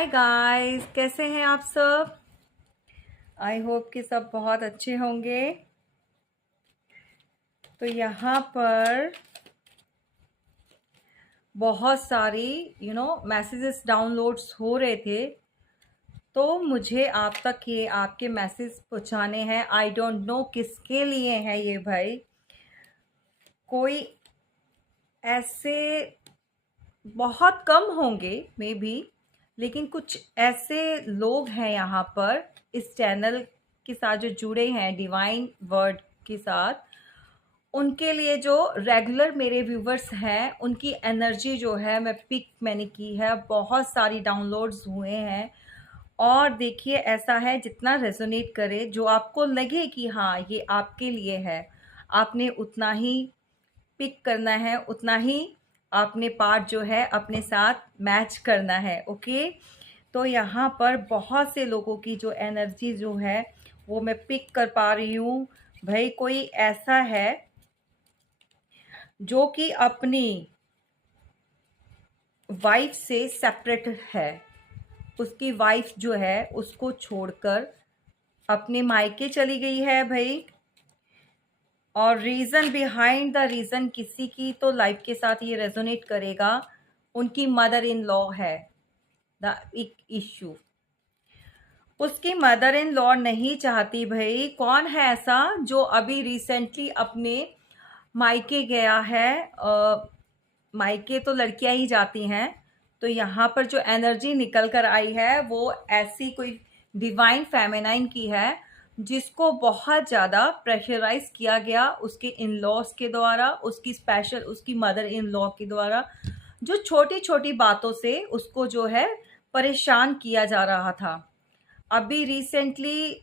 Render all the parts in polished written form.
Hi guys, कैसे हैं आप सब। आई होप कि सब बहुत अच्छे होंगे। तो यहाँ पर बहुत सारी मैसेजेस डाउनलोड्स हो रहे थे, तो मुझे आप तक ये आपके मैसेज पहुँचाने हैं। आई डोंट नो किसके लिए है ये भाई। कोई ऐसे बहुत कम होंगे मे बी, लेकिन कुछ ऐसे लोग हैं यहाँ पर इस चैनल के साथ जो जुड़े हैं डिवाइन वर्ड के साथ। उनके लिए जो रेगुलर मेरे व्यूवर्स हैं, उनकी एनर्जी जो है मैंने की है। बहुत सारी डाउनलोड्स हुए हैं और देखिए ऐसा है, जितना रेजोनेट करे, जो आपको लगे कि हाँ ये आपके लिए है, आपने उतना ही पिक करना है, उतना ही आपने पार्ट जो है अपने साथ मैच करना है। ओके, तो यहाँ पर बहुत से लोगों की जो एनर्जी जो है वो मैं पिक कर पा रही हूँ। भाई कोई ऐसा है जो कि अपनी वाइफ से सेपरेट है, उसकी वाइफ जो है उसको छोड़कर अपने मायके चली गई है भाई। और रीज़न बिहाइंड द रीज़न किसी की तो लाइफ के साथ ये रेजोनेट करेगा। उनकी मदर इन लॉ है द इश्यू। उसकी मदर इन लॉ नहीं चाहती भाई। कौन है ऐसा जो अभी रिसेंटली अपने मायके गया है। मायके तो लड़कियां ही जाती हैं, तो यहाँ पर जो एनर्जी निकल कर आई है वो ऐसी कोई डिवाइन फेमिनाइन की है, जिसको बहुत ज़्यादा प्रेशराइज किया गया उसके इन लॉज के द्वारा, उसकी स्पेशल उसकी मदर इन लॉ के द्वारा, जो छोटी छोटी बातों से उसको जो है परेशान किया जा रहा था। अभी रिसेंटली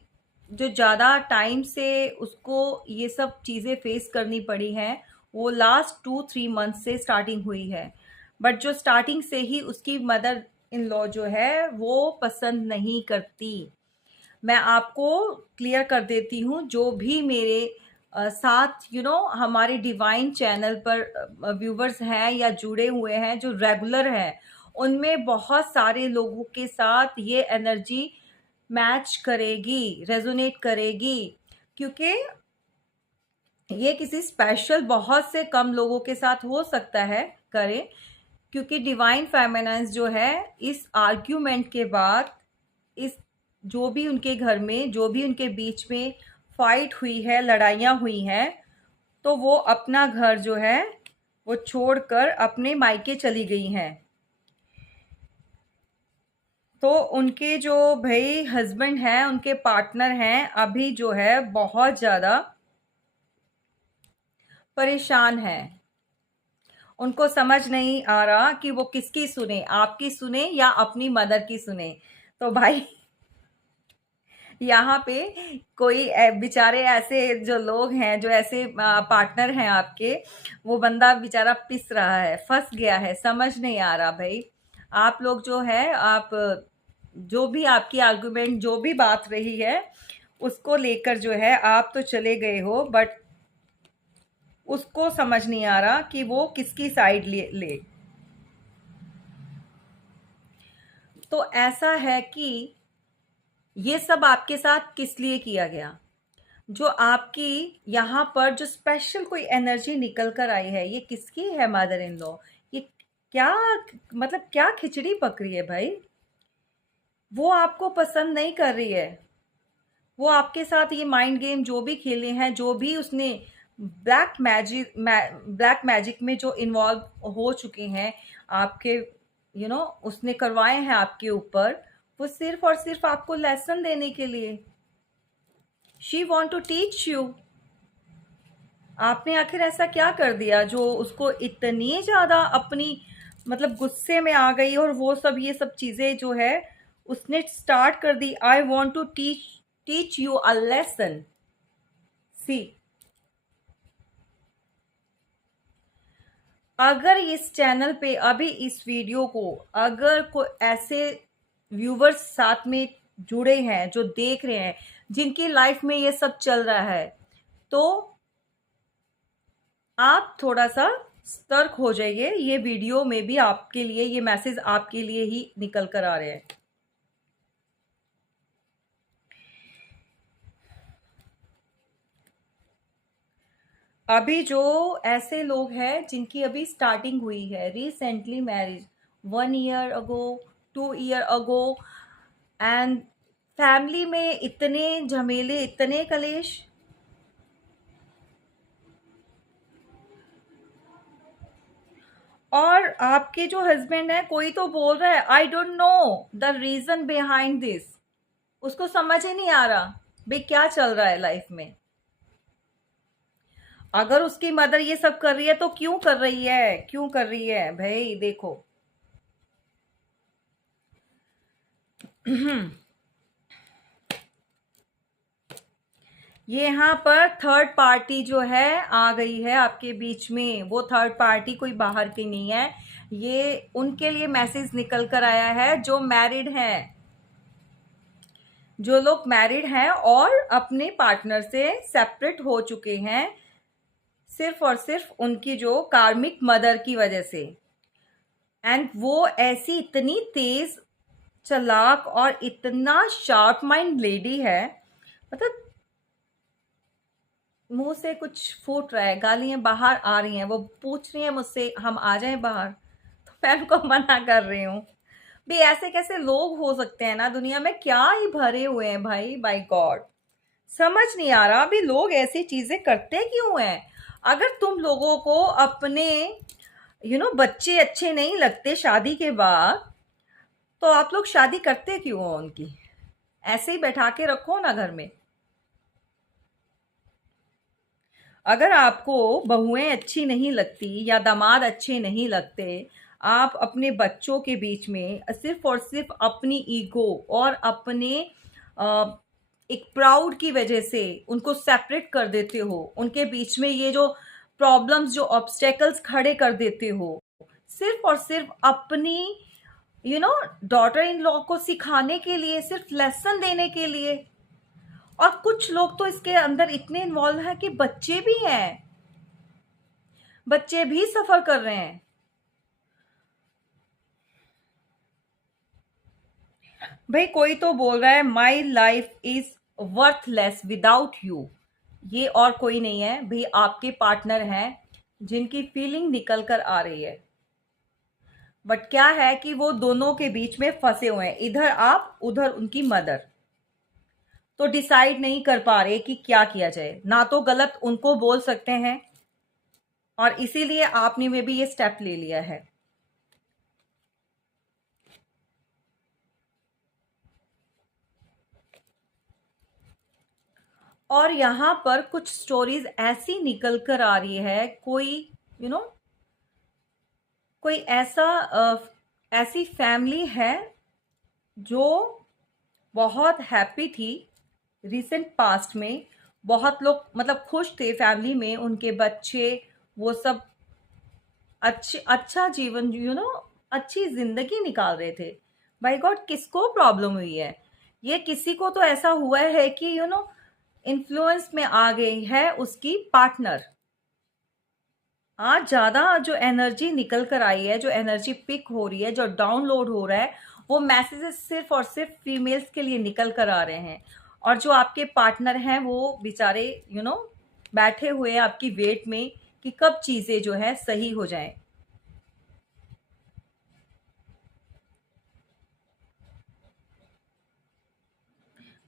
जो ज़्यादा टाइम से उसको ये सब चीज़ें फेस करनी पड़ी हैं, वो लास्ट 2-3 मंथ से स्टार्टिंग हुई है। बट जो स्टार्टिंग से ही उसकी मदर इन लॉ जो है वो पसंद नहीं करती। मैं आपको क्लियर कर देती हूँ, जो भी मेरे साथ हमारे डिवाइन चैनल पर व्यूवर्स हैं या जुड़े हुए हैं जो रेगुलर हैं, उनमें बहुत सारे लोगों के साथ ये एनर्जी मैच करेगी, रेजोनेट करेगी, क्योंकि ये किसी स्पेशल बहुत से कम लोगों के साथ हो सकता है करे। क्योंकि डिवाइन फेमिनाइन्स जो है इस आर्ग्यूमेंट के बाद, इस जो भी उनके घर में, जो भी उनके बीच में फाइट हुई है, लड़ाइयाँ हुई हैं, तो वो अपना घर जो है वो छोड़कर अपने मायके चली गई हैं। तो उनके जो भाई हस्बैंड हैं, उनके पार्टनर हैं, अभी जो है बहुत ज़्यादा परेशान हैं। उनको समझ नहीं आ रहा कि वो किसकी सुने, आपकी सुने या अपनी मदर की सुने। तो भाई यहाँ पे कोई बेचारे ऐसे जो लोग हैं, जो ऐसे पार्टनर हैं आपके, वो बंदा बेचारा पिस रहा है, फंस गया है, समझ नहीं आ रहा भाई। आप लोग जो है, आप जो भी आपकी आर्गुमेंट, जो भी बात रही है, उसको लेकर जो है आप तो चले गए हो, बट उसको समझ नहीं आ रहा कि वो किसकी साइड ले। तो ऐसा है कि ये सब आपके साथ किस लिए किया गया। जो आपकी यहाँ पर जो स्पेशल कोई एनर्जी निकल कर आई है, ये किसकी है मदर इन लॉ। ये क्या, मतलब क्या खिचड़ी पक रही है भाई। वो आपको पसंद नहीं कर रही है। वो आपके साथ ये माइंड गेम जो भी खेले हैं, जो भी उसने ब्लैक मैजिक में जो इन्वॉल्व हो चुके हैं आपके, उसने करवाए हैं आपके ऊपर, वो सिर्फ और सिर्फ आपको लेसन देने के लिए। She want to teach you. आपने आखिर ऐसा क्या कर दिया जो उसको इतनी ज्यादा अपनी, मतलब गुस्से में आ गई, और वो सब ये सब चीजें जो है उसने स्टार्ट कर दी। I want to teach you a lesson. See, अगर इस चैनल पे अभी इस वीडियो को, अगर कोई ऐसे व्यूवर्स साथ में जुड़े हैं जो देख रहे हैं, जिनकी लाइफ में ये सब चल रहा है, तो आप थोड़ा सा सतर्क हो जाइए। ये वीडियो में भी आपके लिए, ये मैसेज आपके लिए ही निकल कर आ रहे हैं। अभी जो ऐसे लोग हैं जिनकी अभी स्टार्टिंग हुई है, recently marriage, 1 year ago, 2 year ago, and family में इतने झमेले, इतने कलेश। और आपके जो हस्बैंड है, कोई तो बोल रहा है I don't know the reason behind this, उसको समझ ही नहीं आ रहा भाई क्या चल रहा है लाइफ में। अगर उसकी मदर ये सब कर रही है तो क्यों कर रही है, क्यों कर रही है भाई? देखो ये यहाँ पर थर्ड पार्टी जो है आ गई है आपके बीच में। वो थर्ड पार्टी कोई बाहर की नहीं है, ये उनके लिए मैसेज निकल कर आया है जो मैरिड हैं, जो लोग मैरिड हैं और अपने पार्टनर से सेपरेट हो चुके हैं, सिर्फ और सिर्फ उनकी जो कार्मिक मदर की वजह से। एंड वो ऐसी इतनी तेज चालाक और इतना शार्प माइंड लेडी है, मतलब मुंह से कुछ फूट रहा है, गालियां बाहर आ रही हैं, वो पूछ रही है मुझसे हम आ जाएं बाहर, तो मैं उनको मना कर रही हूँ। भी ऐसे कैसे लोग हो सकते हैं ना, दुनिया में क्या ही भरे हुए हैं भाई, बाय गॉड। समझ नहीं आ रहा अभी लोग ऐसी चीजें करते क्यों हैं। अगर तुम लोगों को अपने बच्चे अच्छे नहीं लगते शादी के बाद, तो आप लोग शादी करते क्यों हो उनकी? ऐसे ही बैठा के रखो ना घर में। अगर आपको बहुएं अच्छी नहीं लगती या दामाद अच्छे नहीं लगते, आप अपने बच्चों के बीच में सिर्फ और सिर्फ अपनी ईगो और अपने एक प्राउड की वजह से उनको सेपरेट कर देते हो, उनके बीच में ये जो प्रॉब्लम्स, जो ऑब्स्टेकल्स खड़े कर देते हो, सिर्फ और सिर्फ अपनी डॉटर इन लॉ को सिखाने के लिए, सिर्फ लेसन देने के लिए। और कुछ लोग तो इसके अंदर इतने इन्वॉल्व हैं कि बच्चे भी हैं, बच्चे भी सफर कर रहे हैं। भाई कोई तो बोल रहा है my life is worthless without you. ये और कोई नहीं है भाई, आपके पार्टनर हैं जिनकी फीलिंग निकल कर आ रही है। बट क्या है कि वो दोनों के बीच में फंसे हुए हैं, इधर आप उधर उनकी मदर, तो डिसाइड नहीं कर पा रहे कि क्या किया जाए। ना तो गलत उनको बोल सकते हैं, और इसीलिए आपने में भी ये स्टेप ले लिया है। और यहां पर कुछ स्टोरीज ऐसी निकल कर आ रही है, कोई यू you नो know, कोई ऐसी फैमिली है जो बहुत हैप्पी थी रिसेंट पास्ट में। बहुत लोग मतलब खुश थे फैमिली में, उनके बच्चे वो सब अच्छा जीवन अच्छी जिंदगी निकाल रहे थे। बाय गॉड, किसको प्रॉब्लम हुई है? ये किसी को तो ऐसा हुआ है कि इन्फ्लुएंस में आ गई है उसकी पार्टनर। आज ज्यादा जो एनर्जी निकल कर आई है, जो एनर्जी पिक हो रही है, जो डाउनलोड हो रहा है, वो मैसेजेस सिर्फ और सिर्फ फीमेल्स के लिए निकल कर आ रहे हैं। और जो आपके पार्टनर हैं वो बेचारे बैठे हुए हैं आपकी वेट में कि कब चीजें जो है सही हो जाएं।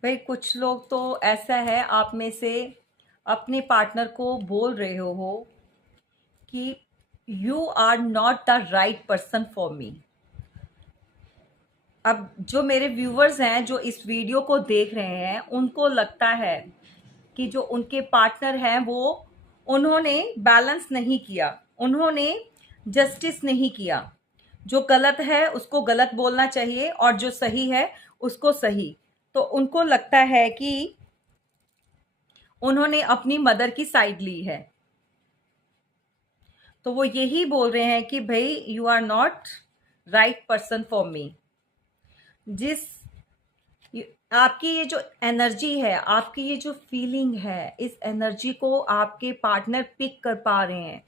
भाई कुछ लोग तो ऐसा है आप में से अपने पार्टनर को बोल रहे हो कि you are not the right person for me. अब जो मेरे व्यूवर्स हैं जो इस वीडियो को देख रहे हैं, उनको लगता है कि जो उनके पार्टनर हैं वो उन्होंने बैलेंस नहीं किया, उन्होंने जस्टिस नहीं किया। जो गलत है उसको गलत बोलना चाहिए और जो सही है उसको सही। तो उनको लगता है कि उन्होंने अपनी मदर की साइड ली है। तो वो यही बोल रहे हैं कि भाई you are not right person for me. जिस आपकी ये जो एनर्जी है, आपकी ये जो फीलिंग है, इस एनर्जी को आपके पार्टनर पिक कर पा रहे हैं।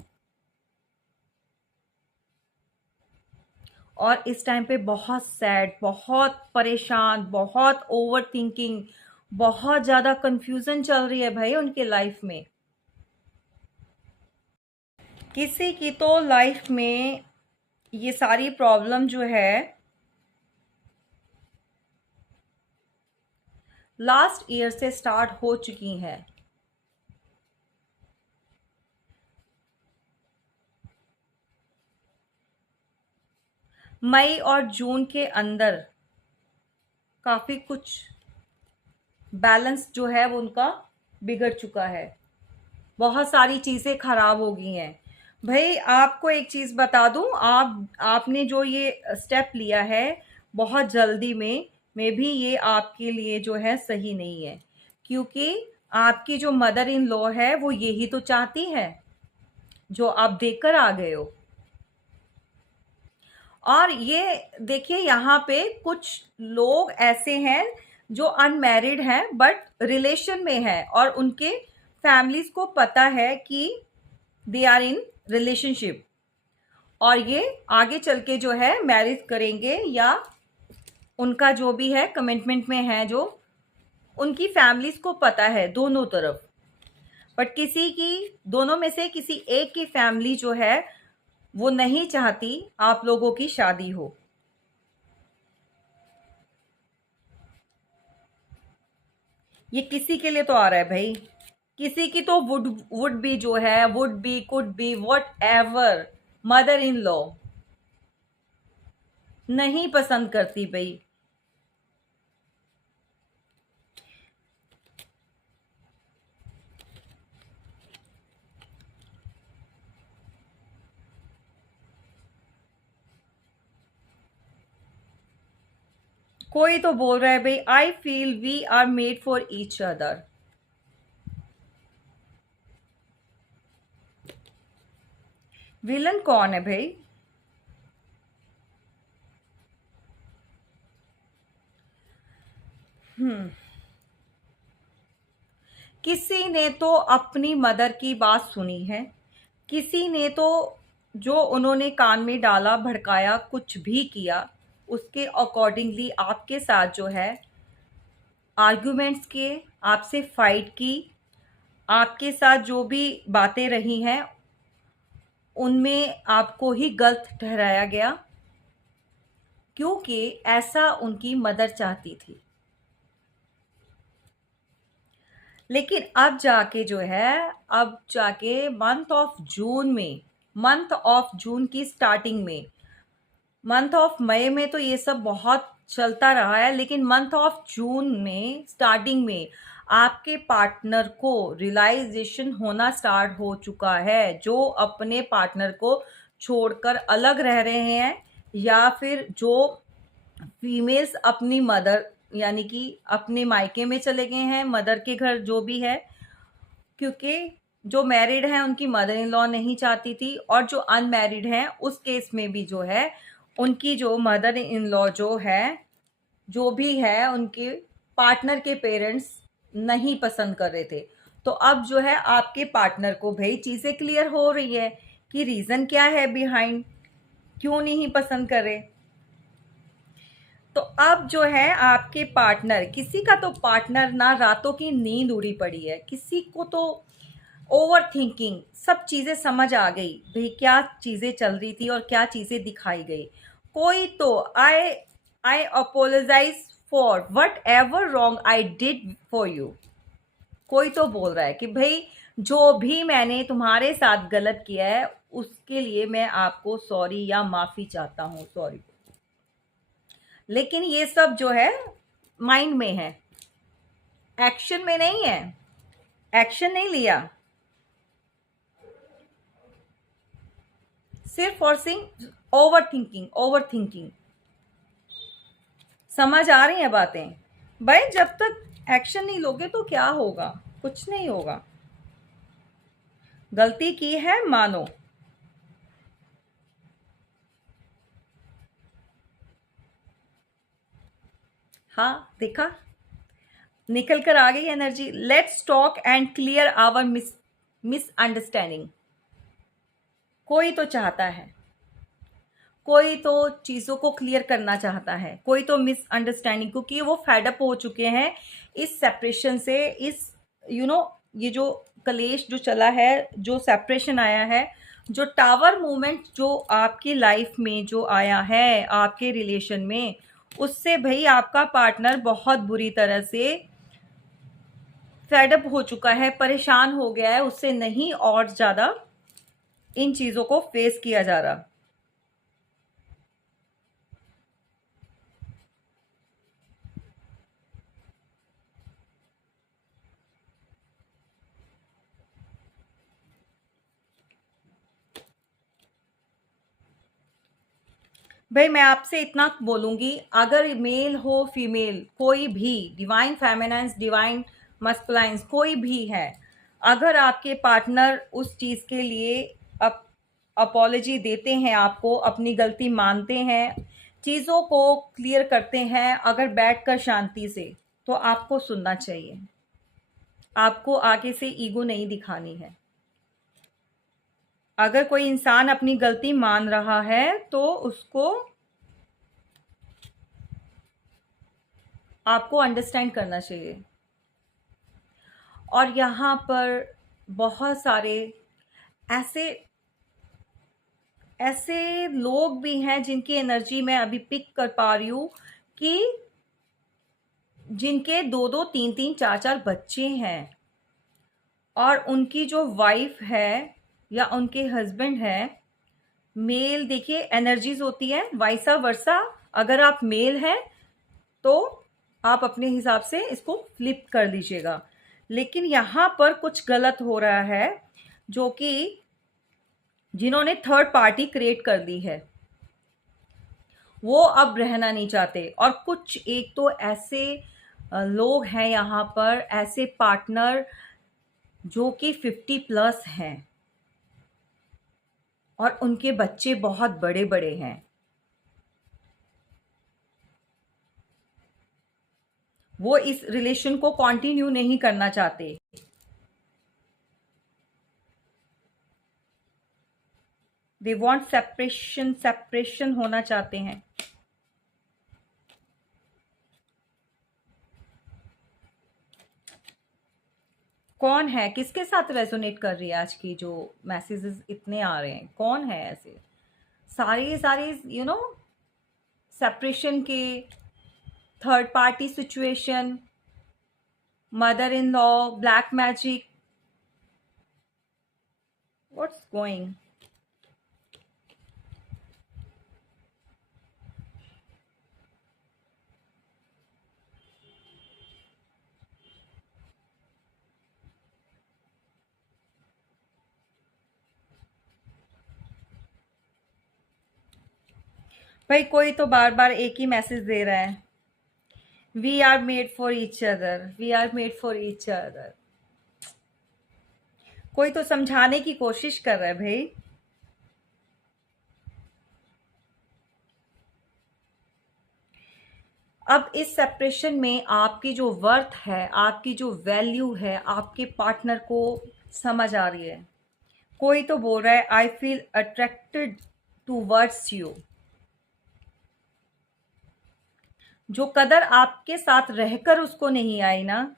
और इस टाइम पे बहुत सैड, बहुत परेशान, बहुत ओवर थिंकिंग, बहुत ज्यादा कंफ्यूजन चल रही है भाई उनके लाइफ में। किसी की तो लाइफ में ये सारी प्रॉब्लम जो है लास्ट ईयर से स्टार्ट हो चुकी हैं। मई और जून के अंदर काफ़ी कुछ बैलेंस जो है वो उनका बिगड़ चुका है। बहुत सारी चीज़ें खराब हो गई हैं। भाई आपको एक चीज़ बता दूं, आपने जो ये स्टेप लिया है बहुत जल्दी में भी ये आपके लिए जो है सही नहीं है, क्योंकि आपकी जो मदर इन लॉ है वो यही तो चाहती है जो आप देकर आ गए हो। और ये देखिए यहाँ पे कुछ लोग ऐसे हैं जो अनमैरिड हैं बट रिलेशन में हैं और उनके फैमिलीज को पता है कि दे आर इन रिलेशनशिप और ये आगे चल के जो है मैरिज करेंगे या उनका जो भी है कमिटमेंट में है, जो उनकी फैमिलीज को पता है दोनों तरफ। बट किसी की, दोनों में से किसी एक की फैमिली जो है वो नहीं चाहती आप लोगों की शादी हो। ये किसी के लिए तो आ रहा है भाई, किसी की तो वुड बी जो है, would be, could be, what ever mother in law नहीं पसंद करती भाई। कोई तो बोल रहा है भाई, I feel we are made for each other. Villain कौन है भाई? किसी ने तो अपनी मदर की बात सुनी है, किसी ने तो जो उन्होंने कान में डाला, भड़काया, कुछ भी किया उसके अकॉर्डिंगली आपके साथ जो है आर्ग्यूमेंट्स किए, आपसे फाइट की, आपके साथ जो भी बातें रही हैं उनमें आपको ही गलत ठहराया गया, क्योंकि ऐसा उनकी मदर चाहती थी। लेकिन अब जाके जो है, अब जाके मंथ ऑफ जून की स्टार्टिंग में, मंथ ऑफ मई में तो ये सब बहुत चलता रहा है, लेकिन मंथ ऑफ जून में स्टार्टिंग में आपके पार्टनर को रियलाइजेशन होना स्टार्ट हो चुका है, जो अपने पार्टनर को छोड़कर अलग रह रहे हैं या फिर जो फीमेल्स अपनी मदर यानी कि अपने मायके में चले गए हैं, मदर के घर जो भी है, क्योंकि जो मैरिड हैं उनकी मदर इन लॉ नहीं चाहती थी और जो अनमैरिड हैं उस केस में भी जो है उनकी जो मदर इन लॉ जो है, जो भी है, उनके पार्टनर के पेरेंट्स नहीं पसंद कर रहे थे। तो अब जो है आपके पार्टनर को भाई चीज़ें क्लियर हो रही है कि रीज़न क्या है बिहाइंड, क्यों नहीं पसंद कर रहे। तो अब जो है आपके पार्टनर, किसी का तो पार्टनर ना रातों की नींद उड़ी पड़ी है, किसी को तो ओवर थिंकिंग, सब चीज़ें समझ आ गई भाई क्या चीज़ें चल रही थी और क्या चीज़ें दिखाई गई। कोई तो I apologise for whatever wrong I did for you. कोई तो बोल रहा है कि भाई जो भी मैंने तुम्हारे साथ गलत किया है उसके लिए मैं आपको सॉरी या माफ़ी चाहता हूँ, सॉरी। लेकिन ये सब जो है माइंड में है, एक्शन में नहीं है, एक्शन नहीं लिया, सिर्फ और सिर्फ ओवर थिंकिंग। समझ आ रही हैं बातें भाई? जब तक एक्शन नहीं लोगे तो क्या होगा? कुछ नहीं होगा। गलती की है मानो। हाँ देखा, निकल कर आ गई energy. Let's talk and clear our misunderstanding. कोई तो चाहता है, कोई तो चीज़ों को क्लियर करना चाहता है, कोई तो मिसअंडरस्टैंडिंग, क्योंकि वो फेडअप हो चुके हैं इस सेपरेशन से, इस ये जो कलेश जो चला है, जो सेपरेशन आया है जो टावर मूवमेंट जो आपकी लाइफ में जो आया है आपके रिलेशन में, उससे भाई आपका पार्टनर बहुत बुरी तरह से फेडअप हो चुका है, परेशान हो गया है, उससे नहीं और ज़्यादा इन चीज़ों को फेस किया जा रहा। भाई मैं आपसे इतना बोलूंगी, अगर मेल हो फीमेल कोई भी, डिवाइन फेमिनाइन्स डिवाइन मस्कुलाइन्स कोई भी है, अगर आपके पार्टनर उस चीज़ के लिए अपॉलॉजी देते हैं, आपको अपनी गलती मानते हैं, चीज़ों को क्लियर करते हैं, अगर बैठकर शांति से, तो आपको सुनना चाहिए। आपको आगे से ईगो नहीं दिखानी है। अगर कोई इंसान अपनी गलती मान रहा है तो उसको आपको अंडरस्टैंड करना चाहिए। और यहाँ पर बहुत सारे ऐसे ऐसे लोग भी हैं जिनकी एनर्जी मैं अभी पिक कर पा रही हूँ, कि जिनके 2-2 3-3 4-4 बच्चे हैं, और उनकी जो वाइफ है या उनके हस्बैंड है मेल। देखिए एनर्जीज होती है वाइसा वर्सा, अगर आप मेल हैं तो आप अपने हिसाब से इसको फ्लिप कर लीजिएगा। लेकिन यहाँ पर कुछ गलत हो रहा है, जो कि जिन्होंने थर्ड पार्टी क्रिएट कर दी है वो अब रहना नहीं चाहते। और कुछ एक तो ऐसे लोग हैं यहाँ पर, ऐसे पार्टनर जो कि 50+ हैं और उनके बच्चे बहुत बड़े बड़े हैं। वो इस रिलेशन को कंटिन्यू नहीं करना चाहते। दे वांट सेपरेशन, सेपरेशन होना चाहते हैं। कौन है, किसके साथ रेजोनेट कर रही है आज की जो मैसेजेस इतने आ रहे हैं? कौन है ऐसे? सारे सारे सेपरेशन के, third party situation, mother in law, black magic, what's going? भाई कोई तो बार बार एक ही मैसेज दे रहा है, we are made for each other, we are made for each other. कोई तो समझाने की कोशिश कर रहा है भाई। अब इस सेपरेशन में आपकी जो वर्थ है, आपकी जो वैल्यू है, आपके पार्टनर को समझ आ रही है। कोई तो बोल रहा है I feel attracted towards you. जो कदर आपके साथ रहकर उसको नहीं आई ना,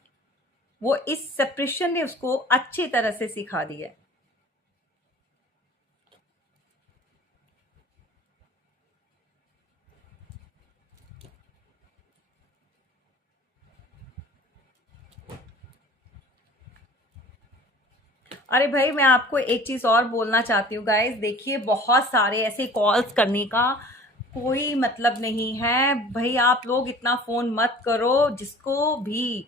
वो इस सेपरेशन ने उसको अच्छी तरह से सिखा दी है। अरे भाई मैं आपको एक चीज और बोलना चाहती हूँ गाइस, देखिए बहुत सारे ऐसे कॉल्स करने का कोई मतलब नहीं है भाई। आप लोग इतना फोन मत करो। जिसको भी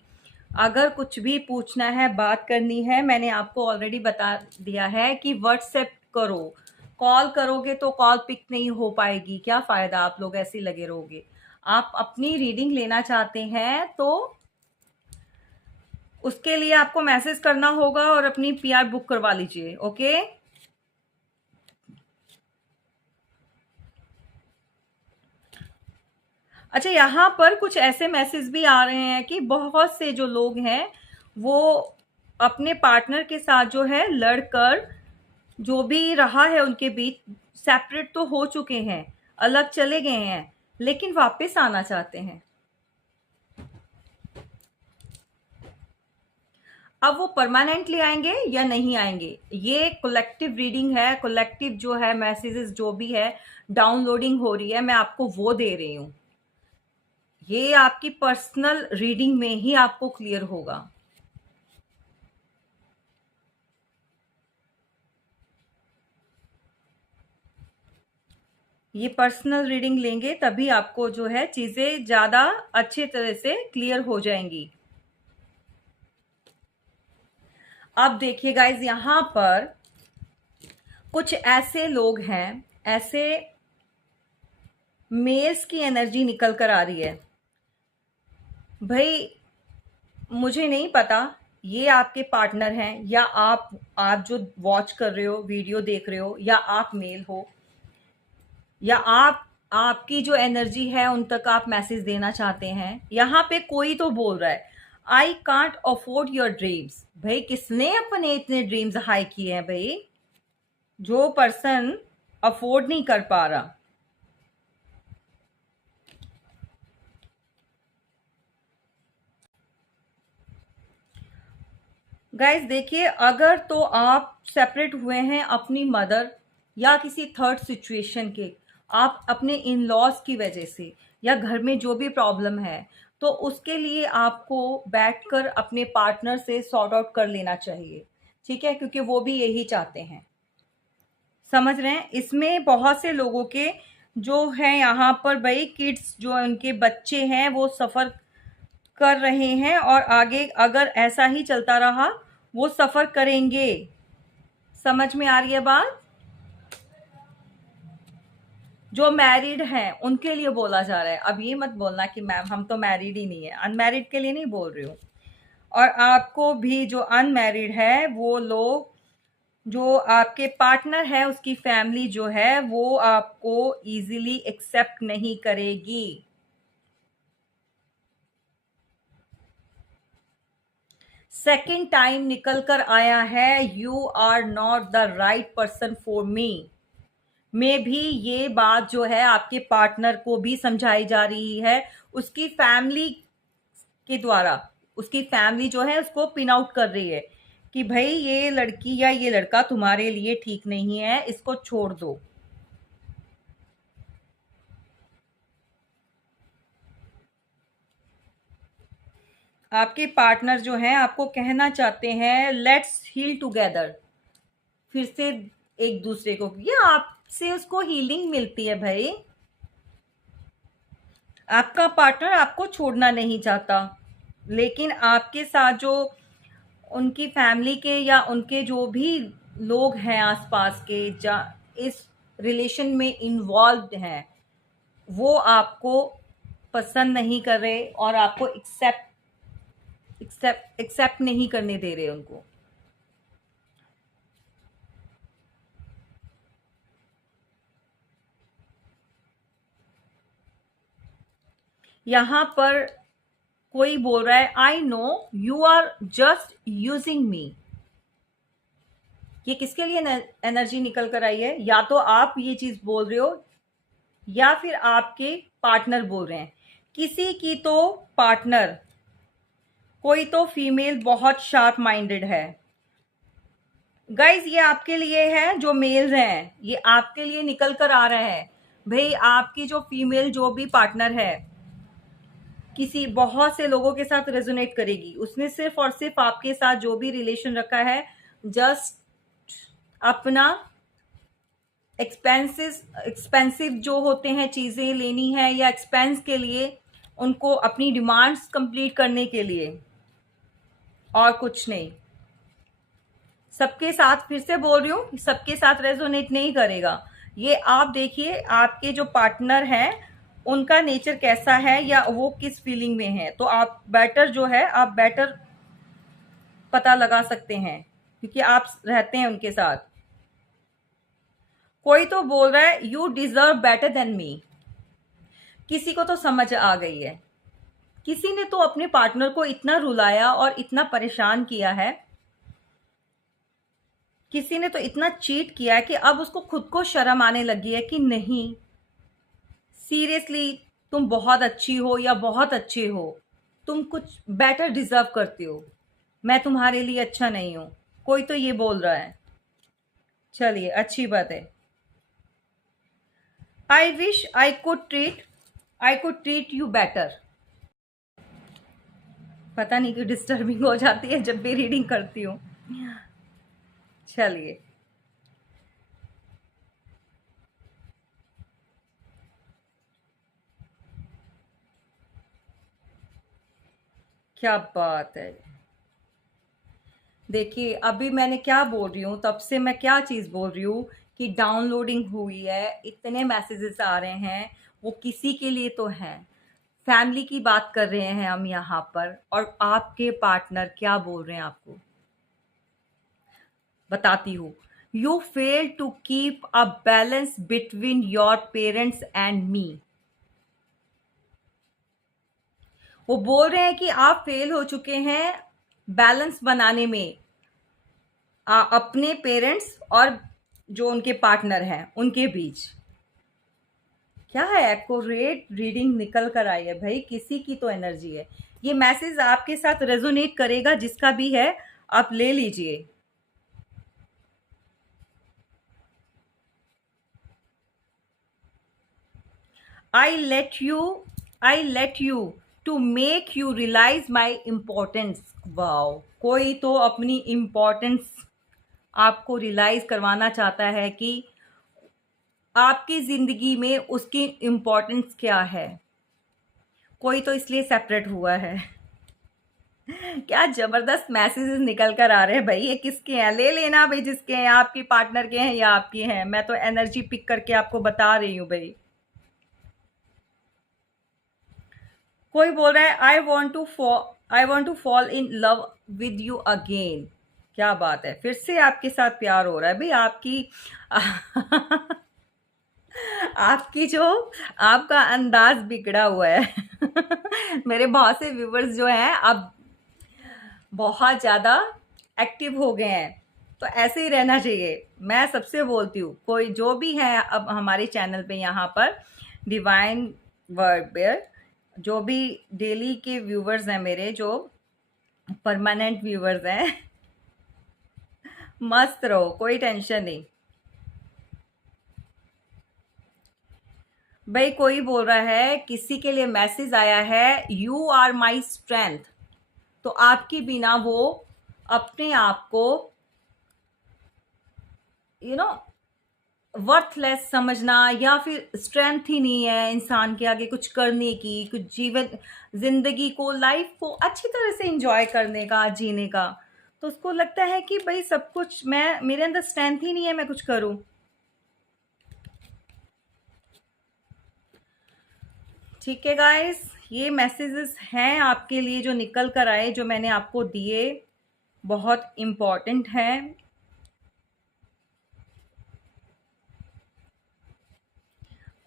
अगर कुछ भी पूछना है, बात करनी है, मैंने आपको ऑलरेडी बता दिया है कि व्हाट्सएप करो। कॉल करोगे तो कॉल पिक नहीं हो पाएगी, क्या फायदा, आप लोग ऐसे लगे रहोगे। आप अपनी रीडिंग लेना चाहते हैं तो उसके लिए आपको मैसेज करना होगा और अपनी पीआर बुक करवा लीजिए। ओके, अच्छा यहाँ पर कुछ ऐसे मैसेज भी आ रहे हैं कि बहुत से जो लोग हैं वो अपने पार्टनर के साथ जो है लड़कर, जो भी रहा है उनके बीच, सेपरेट तो हो चुके हैं, अलग चले गए हैं, लेकिन वापस आना चाहते हैं। अब वो परमानेंटली आएंगे या नहीं आएंगे, ये कलेक्टिव रीडिंग है, कलेक्टिव जो है मैसेजेस जो भी है डाउनलोडिंग हो रही है, मैं आपको वो दे रही हूँ। ये आपकी पर्सनल रीडिंग में ही आपको क्लियर होगा। ये पर्सनल रीडिंग लेंगे तभी आपको जो है चीजें ज्यादा अच्छी तरह से क्लियर हो जाएंगी। अब देखिए गाइज, यहां पर कुछ ऐसे लोग हैं, ऐसे मेल्स की एनर्जी निकल कर आ रही है। भाई मुझे नहीं पता ये आपके पार्टनर हैं या आप जो वॉच कर रहे हो, वीडियो देख रहे हो, या आप मेल हो, या आपकी जो एनर्जी है उन तक आप मैसेज देना चाहते हैं। यहां पे कोई तो बोल रहा है I can't afford your dreams. भाई किसने अपने इतने ड्रीम्स हाई किए हैं भाई? जो पर्सन अफोर्ड नहीं कर पा रहा। गाइस देखिए, अगर तो आप सेपरेट हुए हैं अपनी मदर या किसी थर्ड सिचुएशन के, आप अपने इन लॉज की वजह से, या घर में जो भी प्रॉब्लम है, तो उसके लिए आपको बैठकर अपने पार्टनर से सॉर्ट आउट कर लेना चाहिए। ठीक है, क्योंकि वो भी यही चाहते हैं। समझ रहे हैं? इसमें बहुत से लोगों के जो है यहाँ पर भाई किड्स, जो उनके बच्चे हैं वो सफ़र कर रहे हैं, और आगे अगर ऐसा ही चलता रहा वो सफ़र करेंगे। समझ में आ रही है बात? जो मैरिड हैं उनके लिए बोला जा रहा है। अब ये मत बोलना कि मैम हम तो मैरिड ही नहीं है, अनमैरिड के लिए नहीं बोल रही हूँ। और आपको भी जो अनमैरिड है, वो लोग, जो आपके पार्टनर है उसकी फैमिली जो है वो आपको इजीली एक्सेप्ट नहीं करेगी। सेकेंड टाइम निकल कर आया है, you are not the right person for me. में भी ये बात जो है आपके पार्टनर को भी समझाई जा रही है, उसकी फैमिली के द्वारा। उसकी फैमिली जो है उसको पिन आउट कर रही है कि भाई ये लड़की या ये लड़का तुम्हारे लिए ठीक नहीं है, इसको छोड़ दो। आपके पार्टनर जो हैं आपको कहना चाहते हैं लेट्स हील टुगेदर। फिर से एक दूसरे को, ये आपसे उसको हीलिंग मिलती है भाई। आपका पार्टनर आपको छोड़ना नहीं चाहता, लेकिन आपके साथ जो उनकी फैमिली के या उनके जो भी लोग हैं आसपास के, जा इस रिलेशन में इन्वॉल्व हैं, वो आपको पसंद नहीं कर रहे और आपको एक्सेप्ट नहीं करने दे रहे उनको। यहां पर कोई बोल रहा है I know you are just using me. ये किसके लिए एनर्जी निकल कर आई है? या तो आप ये चीज बोल रहे हो या फिर आपके पार्टनर बोल रहे हैं। किसी की तो पार्टनर, कोई तो फीमेल बहुत शार्प माइंडेड है। गाइज ये आपके लिए है, जो मेल्स हैं ये आपके लिए निकल कर आ रहे हैं। भाई आपकी जो फीमेल जो भी पार्टनर है, किसी बहुत से लोगों के साथ रेजोनेट करेगी। उसने सिर्फ और सिर्फ आपके साथ जो भी रिलेशन रखा है, जस्ट अपना एक्सपेंसिव जो होते हैं चीजें लेनी है, या एक्सपेंस के लिए, उनको अपनी डिमांड्स कंप्लीट करने के लिए, और कुछ नहीं। सबके साथ, फिर से बोल रही हूँ, सबके साथ रेजोनेट नहीं करेगा ये। आप देखिए आपके जो पार्टनर हैं उनका नेचर कैसा है, या वो किस फीलिंग में है, तो आप बेटर जो है आप बेटर पता लगा सकते हैं, क्योंकि आप रहते हैं उनके साथ। कोई तो बोल रहा है you deserve better than me. किसी को तो समझ आ गई है, किसी ने तो अपने पार्टनर को इतना रुलाया और इतना परेशान किया है, किसी ने तो इतना चीट किया है कि अब उसको खुद को शर्म आने लगी है कि नहीं, सीरियसली तुम बहुत अच्छी हो या बहुत अच्छे हो, तुम कुछ बेटर डिजर्व करते हो। मैं तुम्हारे लिए अच्छा नहीं हूं, कोई तो ये बोल रहा है। चलिए, अच्छी बात है। I wish I could treat you better. पता नहीं क्यों डिस्टर्बिंग हो जाती है जब भी रीडिंग करती हूँ। चलिए, क्या बात है। देखिए, अभी मैंने क्या बोल रही हूँ, तब से मैं क्या चीज़ बोल रही हूँ कि डाउनलोडिंग हुई है, इतने मैसेजेस आ रहे हैं, वो किसी के लिए तो हैं। फैमिली की बात कर रहे हैं हम यहाँ पर, और आपके पार्टनर क्या बोल रहे हैं आपको, बताती हूँ। You fail to keep a balance between your parents and me. वो बोल रहे हैं कि आप फेल हो चुके हैं बैलेंस बनाने में, अपने पेरेंट्स और जो उनके पार्टनर हैं उनके बीच। क्या है, एक्यूरेट रीडिंग निकल कर आई है भाई, किसी की तो एनर्जी है। ये मैसेज आपके साथ रेजोनेट करेगा, जिसका भी है आप ले लीजिए। I let you I let you to make you realise my importance. Wow, कोई तो अपनी इम्पोर्टेंस आपको रियलाइज करवाना चाहता है कि आपकी जिंदगी में उसकी इम्पोर्टेंस क्या है। कोई तो इसलिए सेपरेट हुआ है। क्या जबरदस्त मैसेजेस निकल कर आ रहे हैं भाई, ये किसके हैं, ले लेना भाई, जिसके हैं, आपके पार्टनर के हैं या आपके हैं। मैं तो एनर्जी पिक करके आपको बता रही हूँ भाई। कोई बोल रहा है I want to fall in love with you again. क्या बात है, फिर से आपके साथ प्यार हो रहा है भाई। आपकी आपकी जो आपका अंदाज बिगड़ा हुआ है। मेरे बहुत से व्यूवर्स जो हैं अब बहुत ज़्यादा एक्टिव हो गए हैं, तो ऐसे ही रहना चाहिए। मैं सबसे बोलती हूँ, कोई जो भी है अब हमारे चैनल पे यहाँ पर डिवाइन वर्ड बेयर, जो भी डेली के व्यूवर्स हैं मेरे, जो परमानेंट व्यूवर्स हैं, मस्त रहो, कोई टेंशन नहीं। भाई, कोई बोल रहा है, किसी के लिए मैसेज आया है, यू आर माई स्ट्रेंथ। तो आपके बिना वो अपने आप को यू नो वर्थलेस समझना, या फिर स्ट्रेंथ ही नहीं है इंसान के आगे कुछ करने की, कुछ जीवन जिंदगी को, लाइफ को अच्छी तरह से एंजॉय करने का, जीने का। तो उसको लगता है कि भाई सब कुछ, मैं मेरे अंदर स्ट्रेंथ ही नहीं है मैं कुछ करूं। ठीक है गाइस, ये मैसेजेस हैं आपके लिए जो निकल कर आए, जो मैंने आपको दिए, बहुत इम्पॉर्टेंट हैं।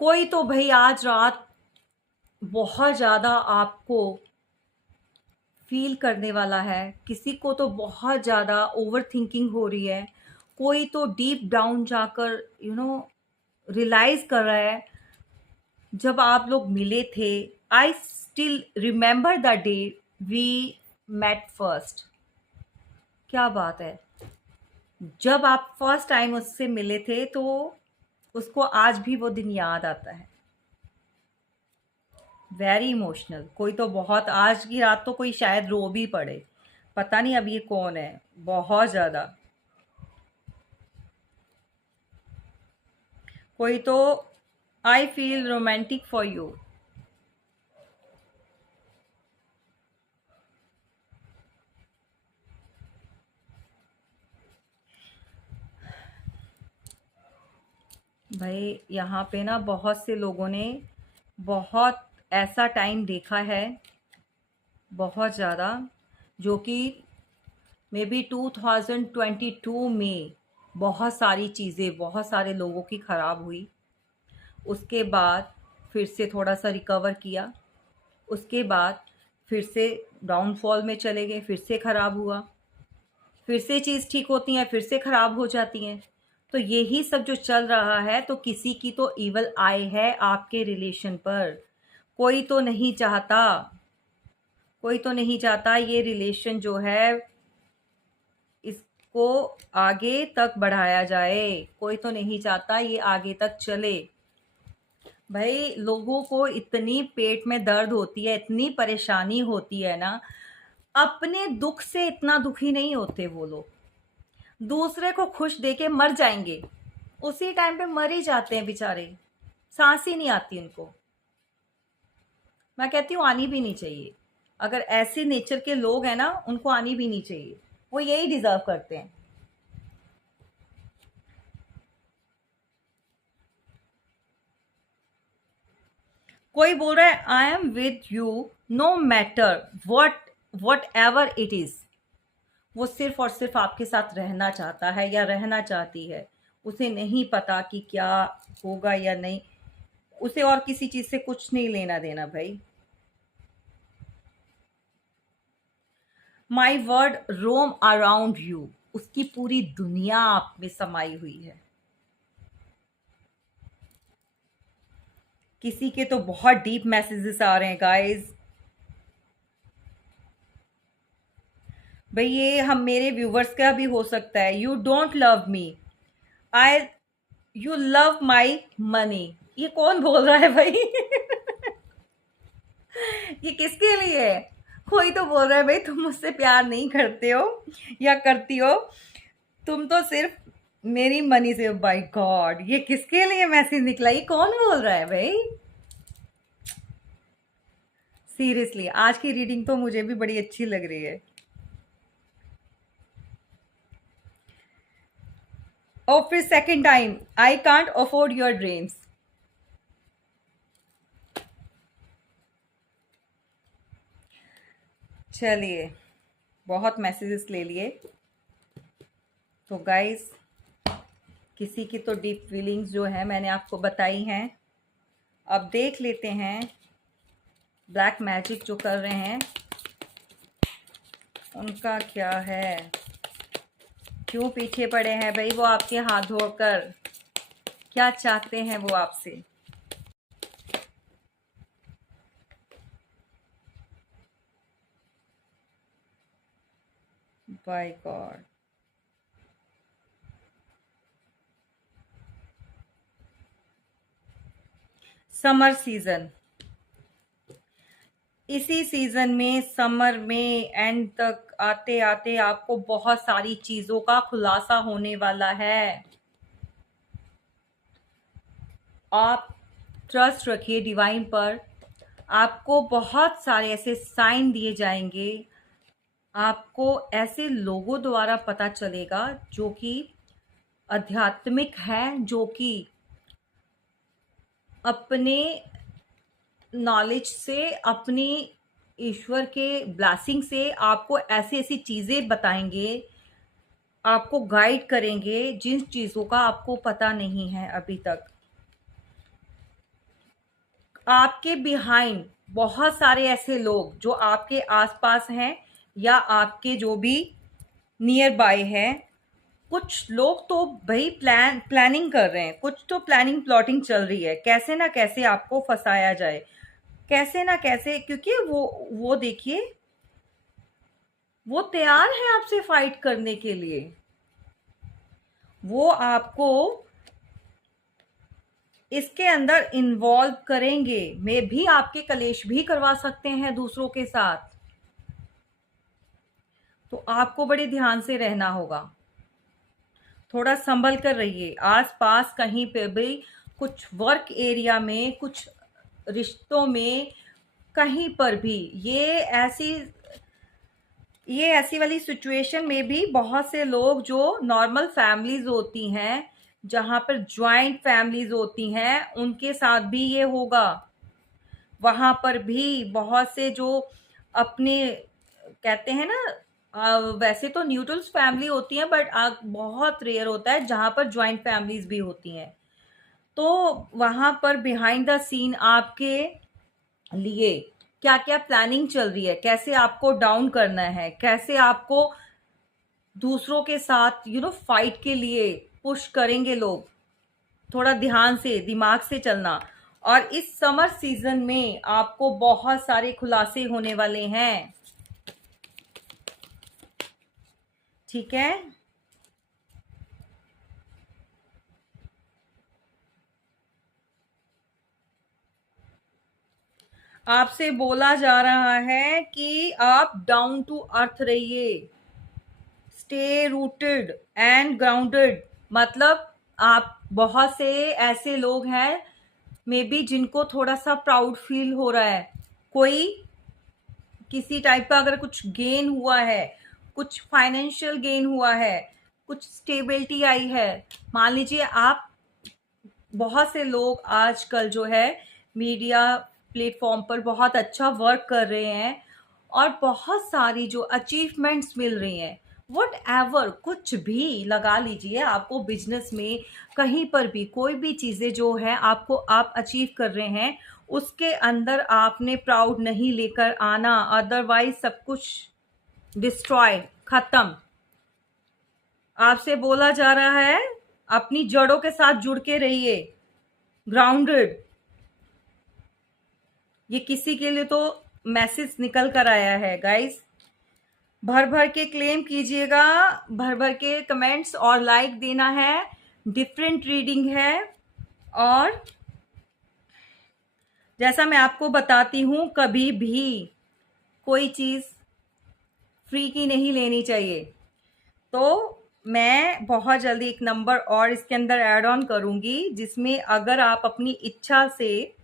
कोई तो भाई आज रात बहुत ज़्यादा आपको फील करने वाला है, किसी को तो बहुत ज़्यादा ओवर थिंकिंग हो रही है, कोई तो डीप डाउन जाकर रियलाइज कर रहा है। जब आप लोग मिले थे, I still remember the day we met first. क्या बात है, जब आप फर्स्ट टाइम उससे मिले थे तो उसको आज भी वो दिन याद आता है। Very emotional. कोई तो बहुत, आज की रात तो कोई शायद रो भी पड़े। पता नहीं अब ये कौन है, बहुत ज़्यादा। कोई तो I feel romantic for you. भाई, यहाँ पे ना बहुत से लोगों ने बहुत ऐसा टाइम देखा है, बहुत ज़्यादा, जो कि मे बी 2022 में बहुत सारी चीज़ें बहुत सारे लोगों की ख़राब हुई। उसके बाद फिर से थोड़ा सा रिकवर किया, उसके बाद फिर से डाउनफॉल में चले गए, फिर से ख़राब हुआ, फिर से चीज़ ठीक होती हैं, फिर से ख़राब हो जाती हैं। तो यही सब जो चल रहा है, तो किसी की तो ईवल आई है आपके रिलेशन पर। कोई तो नहीं चाहता कोई तो नहीं चाहता ये रिलेशन जो है इसको आगे तक बढ़ाया जाए। कोई तो नहीं चाहता ये आगे तक चले। भाई लोगों को इतनी पेट में दर्द होती है, इतनी परेशानी होती है ना, अपने दुख से इतना दुखी नहीं होते वो लोग। दूसरे को खुश देके मर जाएंगे, उसी टाइम पे मर ही जाते हैं बेचारे, सांस ही नहीं आती उनको। मैं कहती हूँ आनी भी नहीं चाहिए। अगर ऐसे नेचर के लोग हैं ना, उनको आनी भी नहीं चाहिए, वो यही डिजर्व करते हैं। कोई बोल रहा है I am with you know matter what ever it is. वो सिर्फ और सिर्फ आपके साथ रहना चाहता है या रहना चाहती है। उसे नहीं पता कि क्या होगा या नहीं, उसे और किसी चीज से कुछ नहीं लेना देना भाई। My word roam around you, उसकी पूरी दुनिया आप में समाई हुई है। किसी के तो बहुत डीप मैसेजेस आ रहे हैं गाइस। भाई ये हम मेरे व्यूवर्स का भी हो सकता है। You don't love me, I you love my money. ये कौन बोल रहा है भाई? ये किसके लिए है? कोई तो बोल रहा है भाई तुम मुझसे प्यार नहीं करते हो या करती हो, तुम तो सिर्फ मेरी मनी से। बाय गॉड, ये किसके लिए मैसेज निकला? ये कौन बोल रहा है भाई? सीरियसली आज की रीडिंग तो मुझे भी बड़ी अच्छी लग रही है। और फिर second time, I can't afford your dreams. चलिए, बहुत मैसेजेस ले लिए। तो गाइस, किसी की तो डीप फीलिंग्स जो है मैंने आपको बताई हैं। अब देख लेते हैं ब्लैक मैजिक जो कर रहे हैं उनका क्या है। क्यों पीछे पड़े हैं भाई वो आपके हाथ धोकर? क्या चाहते हैं वो आपसे? बाय गॉड, समर सीजन, इसी सीजन में समर में एंड तक आते आते आपको बहुत सारी चीजों का खुलासा होने वाला है। आप ट्रस्ट रखिए डिवाइन पर, आपको बहुत सारे ऐसे साइन दिए जाएंगे। आपको ऐसे लोगों द्वारा पता चलेगा जो कि आध्यात्मिक है, जो कि अपने नॉलेज से, अपनी ईश्वर के ब्लेसिंग से आपको ऐसी ऐसी चीजें बताएंगे, आपको गाइड करेंगे जिन चीजों का आपको पता नहीं है अभी तक। आपके बिहाइंड बहुत सारे ऐसे लोग जो आपके आसपास हैं या आपके जो भी नियर बाय हैं, कुछ लोग तो भाई प्लानिंग कर रहे हैं, कुछ तो प्लानिंग प्लॉटिंग चल रही है, कैसे ना कैसे आपको फंसाया जाए, कैसे ना कैसे। क्योंकि वो देखिए, वो तैयार है आपसे फाइट करने के लिए। वो आपको इसके अंदर इन्वॉल्व करेंगे, मैं भी आपके कलेश भी करवा सकते हैं दूसरों के साथ। तो आपको बड़े ध्यान से रहना होगा, थोड़ा संभल कर रहिए। आसपास कहीं पे भी, कुछ वर्क एरिया में, कुछ रिश्तों में, कहीं पर भी ये ऐसी वाली सिचुएशन में भी बहुत से लोग जो नॉर्मल फैमिलीज होती हैं, जहां पर ज्वाइंट फैमिलीज होती हैं, उनके साथ भी ये होगा। वहां पर भी बहुत से जो अपने कहते हैं ना, वैसे तो न्यूट्रल्स फैमिली होती हैं, बट बहुत रेयर होता है जहां पर ज्वाइंट फैमिलीज भी होती हैं। तो वहां पर बिहाइंड द सीन आपके लिए क्या क्या प्लानिंग चल रही है, कैसे आपको डाउन करना है, कैसे आपको दूसरों के साथ फाइट के लिए पुश करेंगे लोग। थोड़ा ध्यान से, दिमाग से चलना। और इस समर सीजन में आपको बहुत सारे खुलासे होने वाले हैं, ठीक है। आपसे बोला जा रहा है कि आप डाउन टू अर्थ रहिए, स्टे रूटेड एंड ग्राउंडेड। मतलब आप, बहुत से ऐसे लोग हैं मे बी जिनको थोड़ा सा प्राउड फील हो रहा है, कोई किसी टाइप का अगर कुछ गेन हुआ है, कुछ फाइनेंशियल गेन हुआ है, कुछ स्टेबिलिटी आई है, मान लीजिए आप, बहुत से लोग आजकल जो है मीडिया प्लेटफॉर्म पर बहुत अच्छा वर्क कर रहे हैं और बहुत सारी जो अचीवमेंट्स मिल रही हैं, वट एवर कुछ भी लगा लीजिए, आपको बिजनेस में कहीं पर भी कोई भी चीज़ें जो है आपको आप अचीव कर रहे हैं, उसके अंदर आपने प्राउड नहीं लेकर आना, अदरवाइज सब कुछ डिस्ट्रॉय, खत्म। आपसे बोला जा रहा है अपनी जड़ों के साथ जुड़ के रहिए, ग्राउंडेड। ये किसी के लिए तो मैसेज निकल कर आया है गाइस। भर भर के क्लेम कीजिएगा, भर भर के कमेंट्स और लाइक देना है। डिफरेंट रीडिंग है और जैसा मैं आपको बताती हूं, कभी भी कोई चीज़ फ्री की नहीं लेनी चाहिए। तो मैं बहुत जल्दी एक नंबर और इसके अंदर ऐड ऑन करूंगी, जिसमें अगर आप अपनी इच्छा से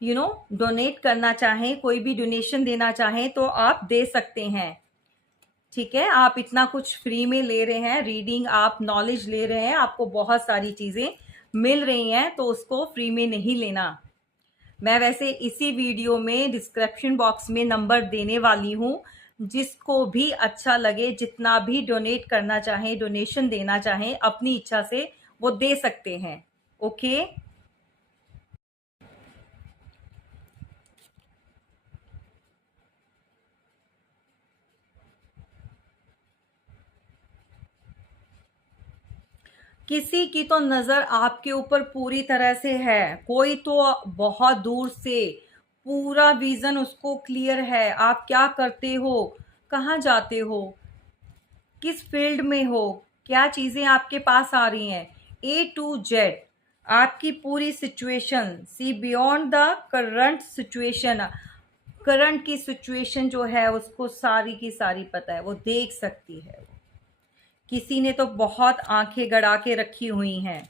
डोनेट करना चाहें, कोई भी डोनेशन देना चाहें तो आप दे सकते हैं। ठीक है, आप इतना कुछ फ्री में ले रहे हैं, रीडिंग, आप नॉलेज ले रहे हैं, आपको बहुत सारी चीज़ें मिल रही हैं, तो उसको फ्री में नहीं लेना। मैं वैसे इसी वीडियो में डिस्क्रिप्शन बॉक्स में नंबर देने वाली हूँ, जिसको भी अच्छा लगे, जितना भी डोनेट करना चाहें, डोनेशन देना चाहें, अपनी इच्छा से वो दे सकते हैं। ओके, किसी की तो नज़र आपके ऊपर पूरी तरह से है, कोई तो बहुत दूर से, पूरा विजन उसको क्लियर है, आप क्या करते हो, कहाँ जाते हो, किस फील्ड में हो, क्या चीज़ें आपके पास आ रही हैं, ए टू जेड आपकी पूरी situation, see beyond the current situation. Current की सिचुएशन जो है उसको सारी की सारी पता है, वो देख सकती है। किसी ने तो बहुत आंखें गड़ा के रखी हुई हैं।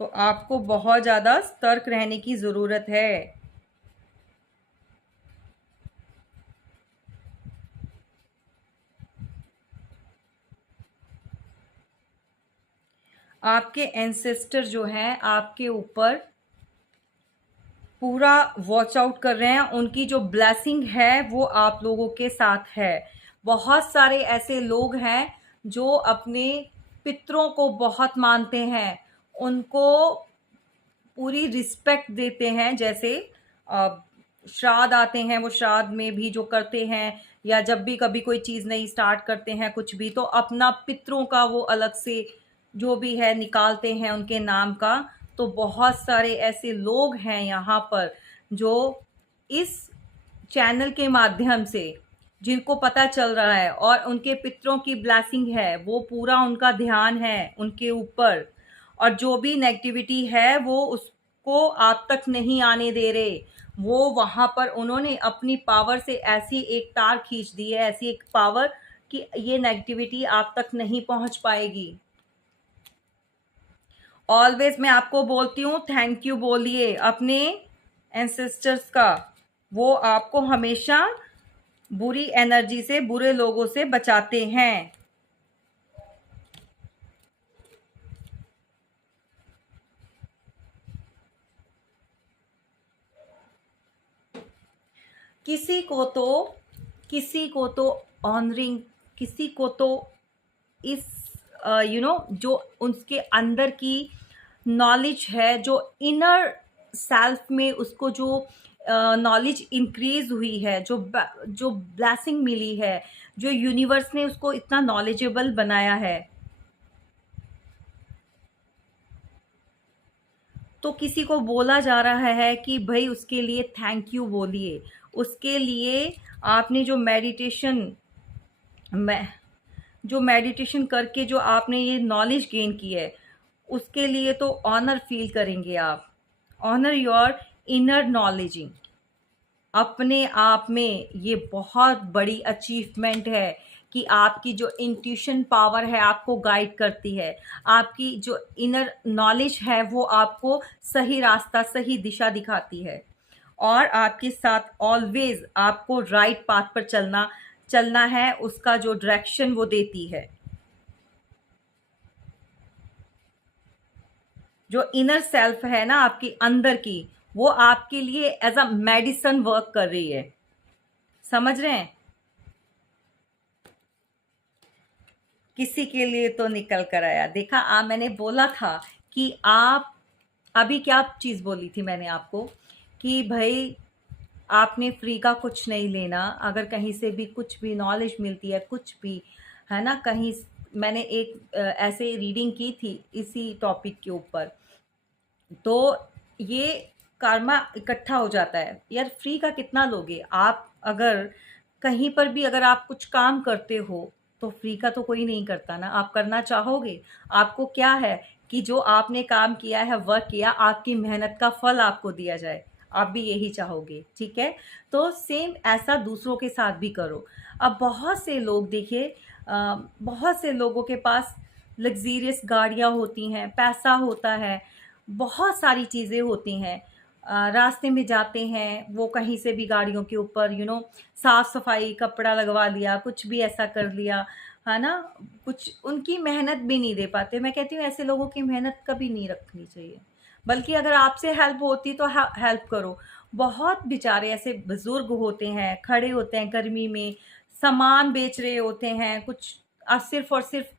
तो आपको बहुत ज़्यादा सतर्क रहने की ज़रूरत है। आपके एंसेस्टर जो हैं आपके ऊपर पूरा वॉच आउट कर रहे हैं, उनकी जो ब्लेसिंग है वो आप लोगों के साथ है। बहुत सारे ऐसे लोग हैं जो अपने पितरों को बहुत मानते हैं, उनको पूरी रिस्पेक्ट देते हैं। जैसे श्राद्ध आते हैं, वो श्राद्ध में भी जो करते हैं, या जब भी कभी कोई चीज़ नई स्टार्ट करते हैं, कुछ भी, तो अपना पितरों का वो अलग से जो भी है निकालते हैं उनके नाम का। तो बहुत सारे ऐसे लोग हैं यहाँ पर जो इस चैनल के माध्यम से, जिनको पता चल रहा है और उनके पितरों की ब्लेसिंग है, वो पूरा उनका ध्यान है उनके ऊपर, और जो भी नेगेटिविटी है वो उसको आप तक नहीं आने दे रहे। वो वहाँ पर उन्होंने अपनी पावर से ऐसी एक तार खींच दी है, ऐसी एक पावर कि ये नेगेटिविटी आप तक नहीं पहुँच पाएगी। ऑलवेज मैं आपको बोलती हूँ, थैंक यू बोलिए अपने एंसेस्टर्स का, वो आपको हमेशा बुरी एनर्जी से, बुरे लोगों से बचाते हैं। किसी को तो ऑनरिंग, किसी को तो इस जो उसके अंदर की नॉलेज है, जो इनर सेल्फ में उसको जो नॉलेज इंक्रीज हुई है, जो ब्लेसिंग मिली है, जो यूनिवर्स ने उसको इतना नॉलेजेबल बनाया है, तो किसी को बोला जा रहा है कि भाई उसके लिए थैंक यू बोलिए। उसके लिए आपने जो मेडिटेशन करके जो आपने ये नॉलेज गेन की है, उसके लिए तो ऑनर फील करेंगे आप। Honour your inner knowledging. अपने आप में ये बहुत बड़ी अचीवमेंट है कि आपकी जो इंट्यूशन पावर है आपको गाइड करती है। आपकी जो इनर नॉलेज है वो आपको सही रास्ता, सही दिशा दिखाती है और आपके साथ ऑलवेज आपको राइट पाथ पर चलना है, उसका जो डायरेक्शन वो देती है। जो इनर सेल्फ है ना आपकी अंदर की, वो आपके लिए एज अ मेडिसिन वर्क कर रही है। समझ रहे हैं? किसी के लिए तो निकल कर आया। देखा, मैंने बोला था कि आप अभी क्या चीज़ बोली थी मैंने आपको कि भाई आपने फ्री का कुछ नहीं लेना। अगर कहीं से भी कुछ भी नॉलेज मिलती है, कुछ भी है ना, कहीं मैंने एक ऐसे रीडिंग की थी इसी टॉपिक के ऊपर, तो ये कार्मा इकट्ठा हो जाता है। यार फ्री का कितना लोगे आप? अगर कहीं पर भी अगर आप कुछ काम करते हो तो फ्री का तो कोई नहीं करता ना। आप करना चाहोगे, आपको क्या है कि जो आपने काम किया है, वर्क किया, आपकी मेहनत का फल आपको दिया जाए। आप भी यही चाहोगे, ठीक है? तो सेम ऐसा दूसरों के साथ भी करो। अब बहुत से लोग देखिए, बहुत से लोगों के पास लग्जीरियस गाड़ियाँ होती हैं, पैसा होता है, बहुत सारी चीज़ें होती हैं। रास्ते में जाते हैं वो, कहीं से भी गाड़ियों के ऊपर साफ सफाई, कपड़ा लगवा लिया, कुछ भी ऐसा कर लिया, है ना? कुछ उनकी मेहनत भी नहीं दे पाते। मैं कहती हूँ ऐसे लोगों की मेहनत कभी नहीं रखनी चाहिए, बल्कि अगर आपसे हेल्प होती तो हेल्प करो। बहुत बेचारे ऐसे बुजुर्ग होते हैं, खड़े होते हैं गर्मी में, सामान बेच रहे होते हैं कुछ, सिर्फ और सिर्फ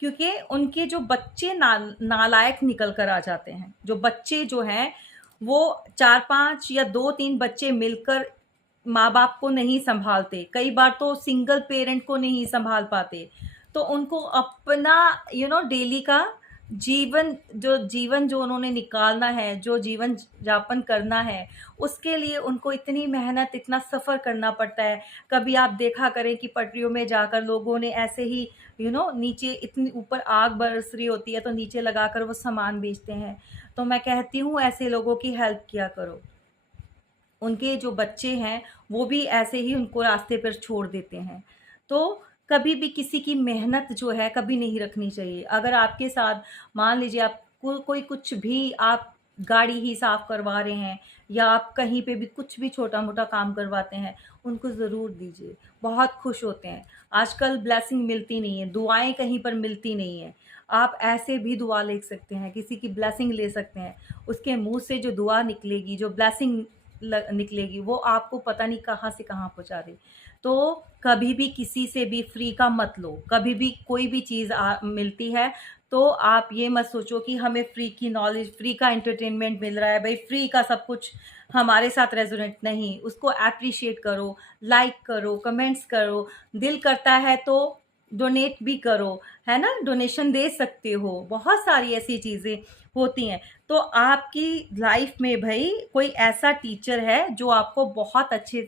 क्योंकि उनके जो बच्चे नालायक निकल कर आ जाते हैं। जो बच्चे जो हैं वो 4-5 या 2-3 बच्चे मिलकर माँ बाप को नहीं संभालते, कई बार तो सिंगल पेरेंट को नहीं संभाल पाते। तो उनको अपना डेली का जीवन जो उन्होंने निकालना है, जो जीवन यापन करना है, उसके लिए उनको इतनी मेहनत, इतना सफ़र करना पड़ता है। कभी आप देखा करें कि पटरियों में जाकर लोगों ने ऐसे ही नीचे, इतनी ऊपर आग बरस रही होती है तो नीचे लगाकर वो सामान बेचते हैं। तो मैं कहती हूँ ऐसे लोगों की हेल्प किया करो। उनके जो बच्चे हैं वो भी ऐसे ही उनको रास्ते पर छोड़ देते हैं। तो कभी भी किसी की मेहनत जो है कभी नहीं रखनी चाहिए। अगर आपके साथ मान लीजिए आप कोई कुछ भी, आप गाड़ी ही साफ करवा रहे हैं या आप कहीं पे भी कुछ भी छोटा मोटा काम करवाते हैं, उनको ज़रूर दीजिए। बहुत खुश होते हैं। आजकल ब्लेसिंग मिलती नहीं है, दुआएं कहीं पर मिलती नहीं है। आप ऐसे भी दुआ ले सकते हैं, किसी की ब्लेसिंग ले सकते हैं। उसके मुंह से जो दुआ निकलेगी, जो ब्लेसिंग निकलेगी, वो आपको पता नहीं कहाँ से कहाँ पहुँचा दे। तो कभी भी किसी से भी फ्री का मत लो। कभी भी कोई भी चीज़ मिलती है तो आप ये मत सोचो कि हमें फ्री की नॉलेज, फ्री का एंटरटेनमेंट मिल रहा है, भाई फ्री का सब कुछ हमारे साथ रेजोनेट नहीं। उसको एप्रिशिएट करो, लाइक करो, कमेंट्स करो। दिल करता है तो डोनेट भी करो, है ना? डोनेशन दे सकते हो। बहुत सारी ऐसी चीज़ें होती हैं। तो आपकी लाइफ में भाई कोई ऐसा टीचर है जो आपको बहुत अच्छे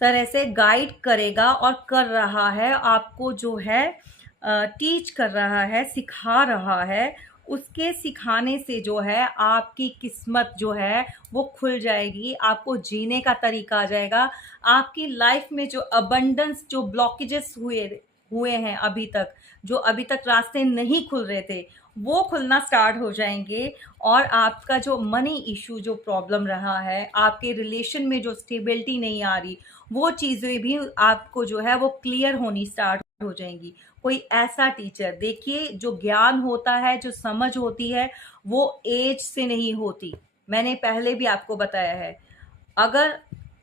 तरह से गाइड करेगा और कर रहा है, आपको जो है टीच कर रहा है, सिखा रहा है। उसके सिखाने से जो है आपकी किस्मत जो है वो खुल जाएगी, आपको जीने का तरीका आ जाएगा। आपकी लाइफ में जो अबंडेंस, जो ब्लॉकेजेस हुए हुए हैं अभी तक, जो अभी तक रास्ते नहीं खुल रहे थे, वो खुलना स्टार्ट हो जाएंगे। और आपका जो मनी इशू, जो प्रॉब्लम रहा है, आपके रिलेशन में जो स्टेबिलिटी नहीं आ रही, वो चीज़ें भी आपको जो है वो क्लियर होनी स्टार्ट हो जाएंगी। कोई ऐसा टीचर देखिए, जो ज्ञान होता है, जो समझ होती है, वो एज से नहीं होती। मैंने पहले भी आपको बताया है। अगर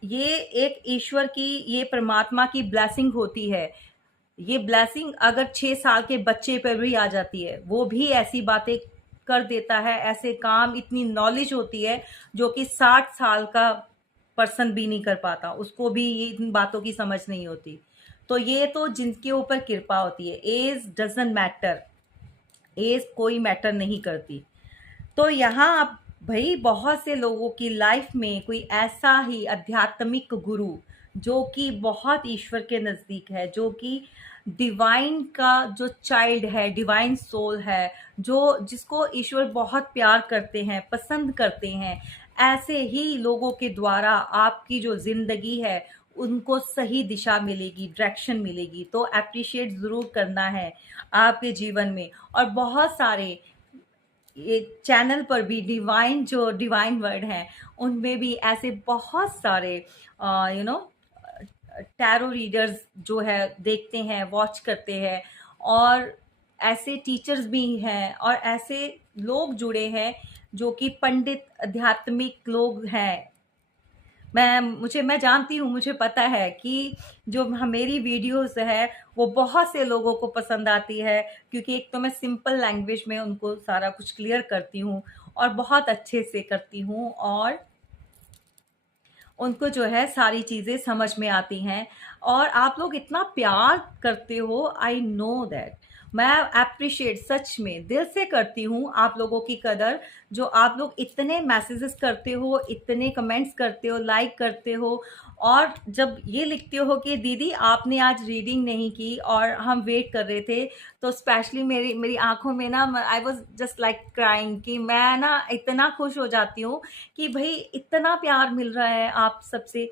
ये एक ईश्वर की, ये परमात्मा की ब्लेसिंग होती है, ये ब्लेसिंग अगर 6 साल के बच्चे पर भी आ जाती है, वो भी ऐसी बातें कर देता है, ऐसे काम, इतनी नॉलेज होती है जो कि 60 साल का पर्सन भी नहीं कर पाता, उसको भी ये इन बातों की समझ नहीं होती। तो ये तो जिनके ऊपर कृपा होती है। एज डजंट मैटर, एज कोई मैटर नहीं करती। तो यहाँ आप भाई, बहुत से लोगों की लाइफ में कोई ऐसा ही आध्यात्मिक गुरु जो कि बहुत ईश्वर के नज़दीक है, जो कि डिवाइन का जो चाइल्ड है, डिवाइन सोल है, जो जिसको ईश्वर बहुत प्यार करते हैं, पसंद करते हैं, ऐसे ही लोगों के द्वारा आपकी जो ज़िंदगी है उनको सही दिशा मिलेगी, डायरेक्शन मिलेगी। तो अप्रिशिएट ज़रूर करना है आपके जीवन में। और बहुत सारे ये चैनल पर भी डिवाइन जो डिवाइन वर्ड हैं उनमें भी ऐसे बहुत सारे यू नो टैरो रीडर्स जो है देखते हैं, वॉच करते हैं, और ऐसे टीचर्स भी हैं और ऐसे लोग जुड़े हैं जो कि पंडित आध्यात्मिक लोग हैं। मैं जानती हूँ, मुझे पता है कि जो मेरी वीडियोस है वो बहुत से लोगों को पसंद आती है, क्योंकि एक तो मैं सिंपल लैंग्वेज में उनको सारा कुछ क्लियर करती हूँ और बहुत अच्छे से करती हूँ, और उनको जो है सारी चीज़ें समझ में आती हैं। और आप लोग इतना प्यार करते हो, आई नो दैट। मैं एप्रिशिएट सच में दिल से करती हूँ आप लोगों की कदर, जो आप लोग इतने मैसेजेस करते हो, इतने कमेंट्स करते हो, लाइक करते हो, और जब ये लिखते हो कि दीदी आपने आज रीडिंग नहीं की और हम वेट कर रहे थे, तो स्पेशली मेरी मेरी आंखों में ना I was just like crying, कि मैं ना इतना खुश हो जाती हूँ कि भाई इतना प्यार मिल रहा है आप सबसे,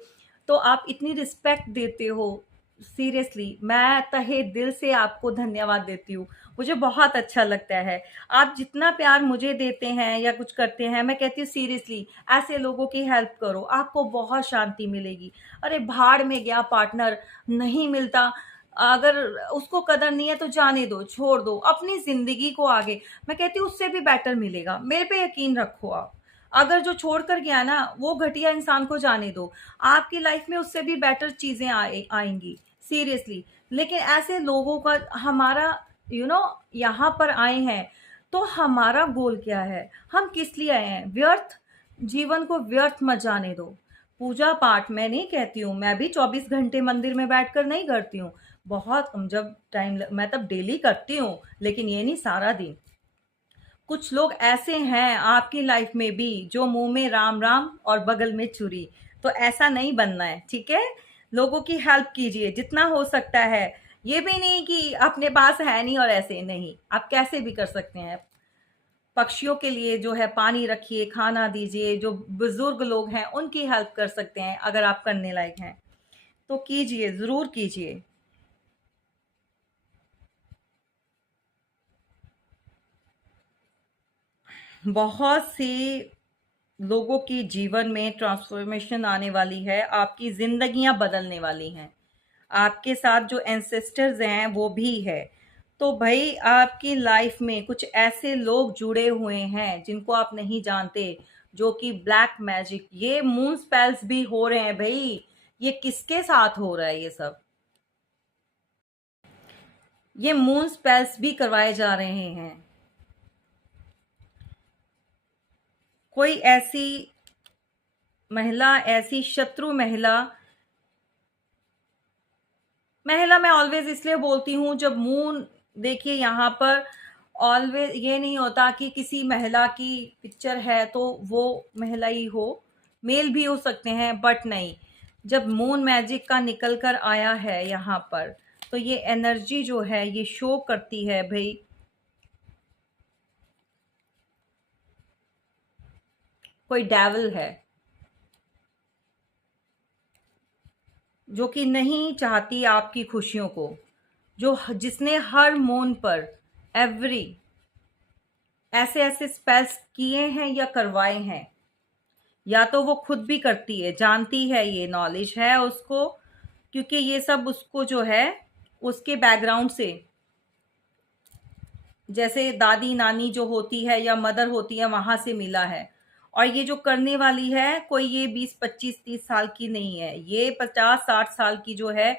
तो आप इतनी रिस्पेक्ट देते हो। सीरियसली मैं तहे दिल से आपको धन्यवाद देती हूँ। मुझे बहुत अच्छा लगता है आप जितना प्यार मुझे देते हैं या कुछ करते हैं। मैं कहती हूँ सीरियसली ऐसे लोगों की हेल्प करो, आपको बहुत शांति मिलेगी। अरे भाड़ में गया पार्टनर, नहीं मिलता, अगर उसको कदर नहीं है तो जाने दो, छोड़ दो, अपनी जिंदगी को आगे, मैं कहती हूँ उससे भी बेटर मिलेगा। मेरे पे यकीन रखो आप, अगर जो छोड़ कर गया ना वो घटिया इंसान को जाने दो, आपकी लाइफ में उससे भी बेटर चीजें आएंगी। सीरियसली, लेकिन ऐसे लोगों का हमारा यहाँ पर आए हैं, तो हमारा गोल क्या है, हम किस लिए आए हैं? व्यर्थ जीवन को व्यर्थ मत जाने दो। पूजा पाठ मैं नहीं कहती हूँ, मैं भी 24 घंटे मंदिर में बैठकर नहीं करती हूँ, बहुत कम, जब मैं तब डेली करती हूँ, लेकिन ये नहीं सारा दिन। कुछ लोग ऐसे हैं आपकी लाइफ में भी जो मुंह में राम राम और बगल में छुरी, तो ऐसा नहीं बनना है, ठीक है? लोगों की हेल्प कीजिए जितना हो सकता है। ये भी नहीं कि अपने पास है नहीं और ऐसे नहीं, आप कैसे भी कर सकते हैं। पक्षियों के लिए जो है पानी रखिए, खाना दीजिए, जो बुजुर्ग लोग हैं उनकी हेल्प कर सकते हैं अगर आप करने लायक हैं तो कीजिए, जरूर कीजिए। बहुत सी लोगों के जीवन में ट्रांसफॉर्मेशन आने वाली है, आपकी जिंदगियां बदलने वाली हैं, आपके साथ जो एंसेस्टर्स हैं वो भी है। तो भाई आपकी लाइफ में कुछ ऐसे लोग जुड़े हुए हैं जिनको आप नहीं जानते, जो कि ब्लैक मैजिक, ये मून स्पेल्स भी हो रहे हैं भाई। ये किसके साथ हो रहा है ये सब? ये मून स्पेल्स भी करवाए जा रहे हैं। कोई ऐसी महिला, ऐसी शत्रु महिला, महिला मैं ऑलवेज इसलिए बोलती हूँ, जब मून, देखिए यहाँ पर ऑलवेज ये नहीं होता कि किसी महिला की पिक्चर है तो वो महिला ही हो, मेल भी हो सकते हैं, बट नहीं, जब मून मैजिक का निकल कर आया है यहाँ पर, तो ये एनर्जी जो है ये शो करती है भाई, कोई डेविल है जो कि नहीं चाहती आपकी खुशियों को, जो जिसने हर मून पर एवरी ऐसे ऐसे स्पेल्स किए हैं या करवाए हैं, या तो वो खुद भी करती है, जानती है, ये नॉलेज है उसको, क्योंकि ये सब उसको जो है उसके बैकग्राउंड से, जैसे दादी नानी जो होती है या मदर होती है वहां से मिला है। और ये जो करने वाली है, कोई ये 20 25 30 साल की नहीं है, ये 50 60 साल की जो है,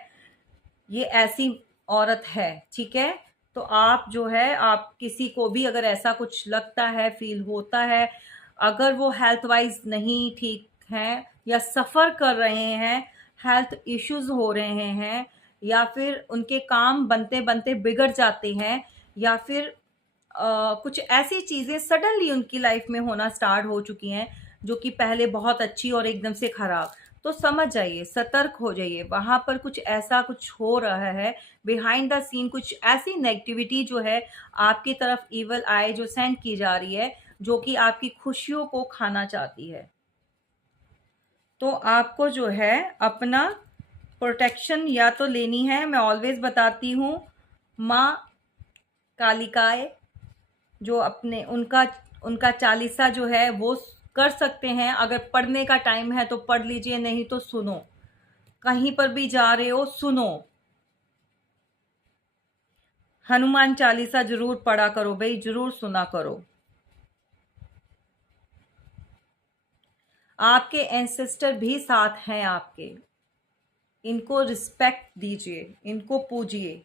ये ऐसी औरत है, ठीक है? तो आप जो है, आप किसी को भी अगर ऐसा कुछ लगता है, फील होता है, अगर वो हेल्थ वाइज नहीं ठीक हैं या सफ़र कर रहे हैं, हेल्थ इश्यूज हो रहे हैं, या फिर उनके काम बनते बनते बिगड़ जाते हैं, या फिर कुछ ऐसी चीज़ें सडनली उनकी लाइफ में होना स्टार्ट हो चुकी हैं जो कि पहले बहुत अच्छी और एकदम से खराब, तो समझ जाइए, सतर्क हो जाइए, वहां पर कुछ ऐसा कुछ हो रहा है, बिहाइंड द सीन कुछ ऐसी नेगेटिविटी जो है आपकी तरफ, इवल आई जो सेंड की जा रही है, जो कि आपकी खुशियों को खाना चाहती है। तो आपको जो है अपना प्रोटेक्शन या तो लेनी है, मैं ऑलवेज बताती हूँ, माँ कालिकाए जो अपने उनका उनका चालीसा जो है वो कर सकते हैं। अगर पढ़ने का टाइम है तो पढ़ लीजिए, नहीं तो सुनो, कहीं पर भी जा रहे हो सुनो। हनुमान चालीसा जरूर पढ़ा करो भाई, जरूर सुना करो। आपके एंसेस्टर भी साथ हैं आपके, इनको रिस्पेक्ट दीजिए, इनको पूजिए,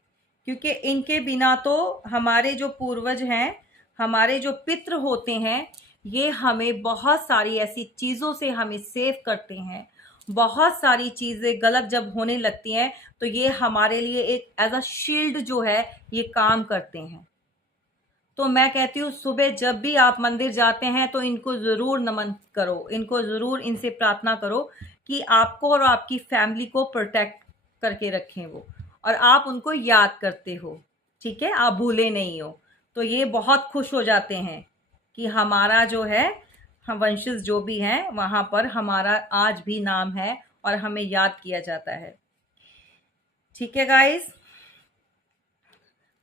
क्योंकि इनके बिना तो हमारे जो पूर्वज हैं, हमारे जो पितृ होते हैं, ये हमें बहुत सारी ऐसी चीज़ों से हमें सेव करते हैं। बहुत सारी चीज़ें गलत जब होने लगती हैं तो ये हमारे लिए एक एज अ शील्ड जो है ये काम करते हैं। तो मैं कहती हूँ सुबह जब भी आप मंदिर जाते हैं तो इनको ज़रूर नमन करो, इनको ज़रूर इनसे प्रार्थना करो कि आपको और आपकी फैमिली को प्रोटेक्ट करके रखें वो, और आप उनको याद करते हो, ठीक है, आप भूले नहीं हो। तो ये बहुत खुश हो जाते हैं कि हमारा जो है, हम वंशज जो भी हैं वहाँ पर हमारा आज भी नाम है और हमें याद किया जाता है। ठीक है गाइस,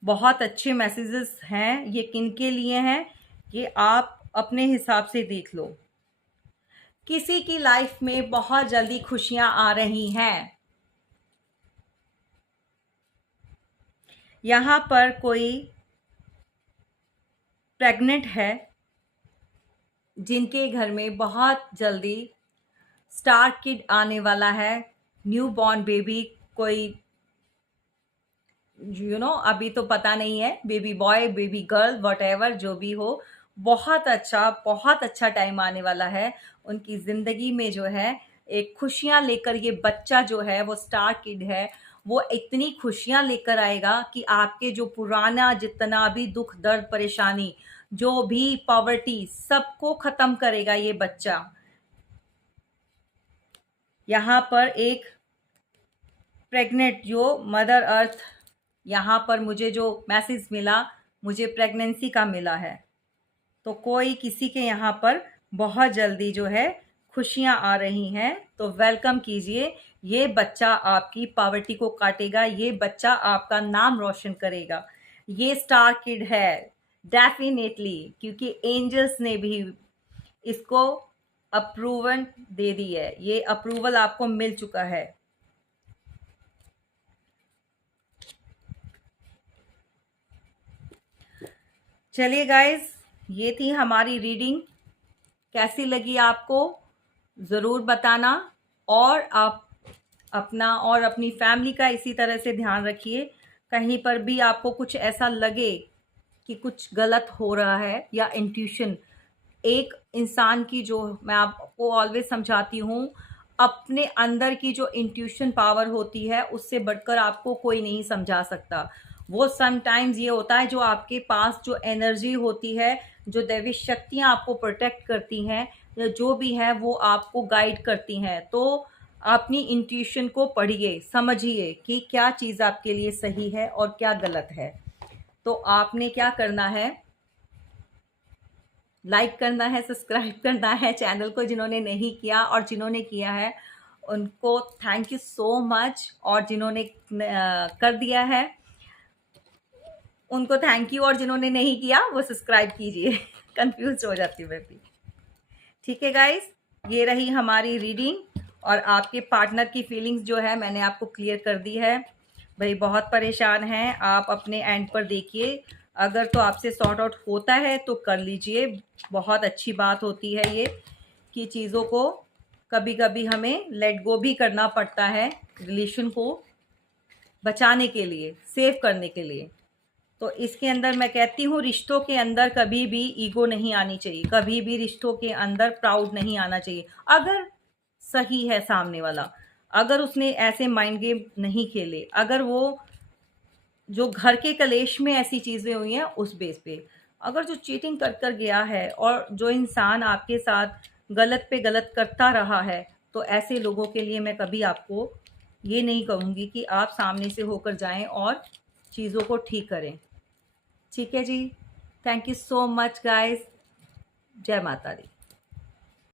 बहुत अच्छे मैसेजेस हैं, ये किन के लिए हैं ये आप अपने हिसाब से देख लो। किसी की लाइफ में बहुत जल्दी खुशियां आ रही हैं। यहां पर कोई प्रेग्नेंट है जिनके घर में बहुत जल्दी स्टार किड आने वाला है, न्यू बॉर्न बेबी, कोई अभी तो पता नहीं है, baby boy baby girl what जो भी हो, बहुत अच्छा टाइम आने वाला है उनकी जिंदगी में जो है। एक खुशियां लेकर ये बच्चा जो है वो स्टार किड है, वो इतनी खुशियां लेकर आएगा कि आपके जो पुराना जितना भी दुख दर्द परेशानी, जो भी पॉवर्टी, सबको खत्म करेगा ये बच्चा। यहाँ पर एक प्रेग्नेंट जो मदर अर्थ, यहाँ पर मुझे जो मैसेज मिला, मुझे प्रेगनेंसी का मिला है। तो कोई किसी के यहाँ पर बहुत जल्दी जो है खुशियाँ आ रही हैं, तो वेलकम कीजिए। ये बच्चा आपकी पॉवर्टी को काटेगा, ये बच्चा आपका नाम रोशन करेगा। ये स्टार किड है डेफिनेटली, क्योंकि एंजल्स ने भी इसको अप्रूवल दे दी है, ये अप्रूवल आपको मिल चुका है। चलिए गाइस, ये थी हमारी रीडिंग, कैसी लगी आपको ज़रूर बताना, और आप अपना और अपनी फैमिली का इसी तरह से ध्यान रखिए। कहीं पर भी आपको कुछ ऐसा लगे कि कुछ गलत हो रहा है, या इंट्यूशन, एक इंसान की, जो मैं आपको ऑलवेज समझाती हूँ, अपने अंदर की जो इंट्यूशन पावर होती है उससे बढ़कर आपको कोई नहीं समझा सकता। वो समटाइम्स ये होता है, जो आपके पास जो एनर्जी होती है, जो दैवी शक्तियाँ आपको प्रोटेक्ट करती हैं, या जो भी है वो आपको गाइड करती हैं। तो अपनी इंट्यूशन को पढ़िए, समझिए कि क्या चीज़ आपके लिए सही है और क्या गलत है। तो आपने क्या करना है, लाइक करना है, सब्सक्राइब करना है चैनल को जिन्होंने नहीं किया, और जिन्होंने किया है उनको थैंक यू सो मच, और जिन्होंने कर दिया है उनको थैंक यू, और जिन्होंने नहीं किया वो सब्सक्राइब कीजिए। कंफ्यूज हो जाती हूँ मैं भी। ठीक है गाइस, ये रही हमारी रीडिंग, और आपके पार्टनर की फीलिंग्स जो है मैंने आपको क्लियर कर दी है। भाई बहुत परेशान हैं आप, अपने एंड पर देखिए, अगर तो आपसे सॉर्ट आउट होता है तो कर लीजिए। बहुत अच्छी बात होती है ये, कि चीज़ों को कभी कभी हमें लेट गो भी करना पड़ता है, रिलेशन को बचाने के लिए, सेव करने के लिए। तो इसके अंदर मैं कहती हूँ, रिश्तों के अंदर कभी भी ईगो नहीं आनी चाहिए, कभी भी रिश्तों के अंदर प्राउड नहीं आना चाहिए। अगर सही है सामने वाला, अगर उसने ऐसे माइंड गेम नहीं खेले, अगर वो जो घर के कलेश में ऐसी चीज़ें हुई हैं उस बेस पे, अगर जो चीटिंग कर कर गया है और जो इंसान आपके साथ गलत पे गलत करता रहा है, तो ऐसे लोगों के लिए मैं कभी आपको ये नहीं कहूँगी कि आप सामने से होकर जाएं और चीज़ों को ठीक करें। ठीक है जी, thank you so much guys, जय माता दी।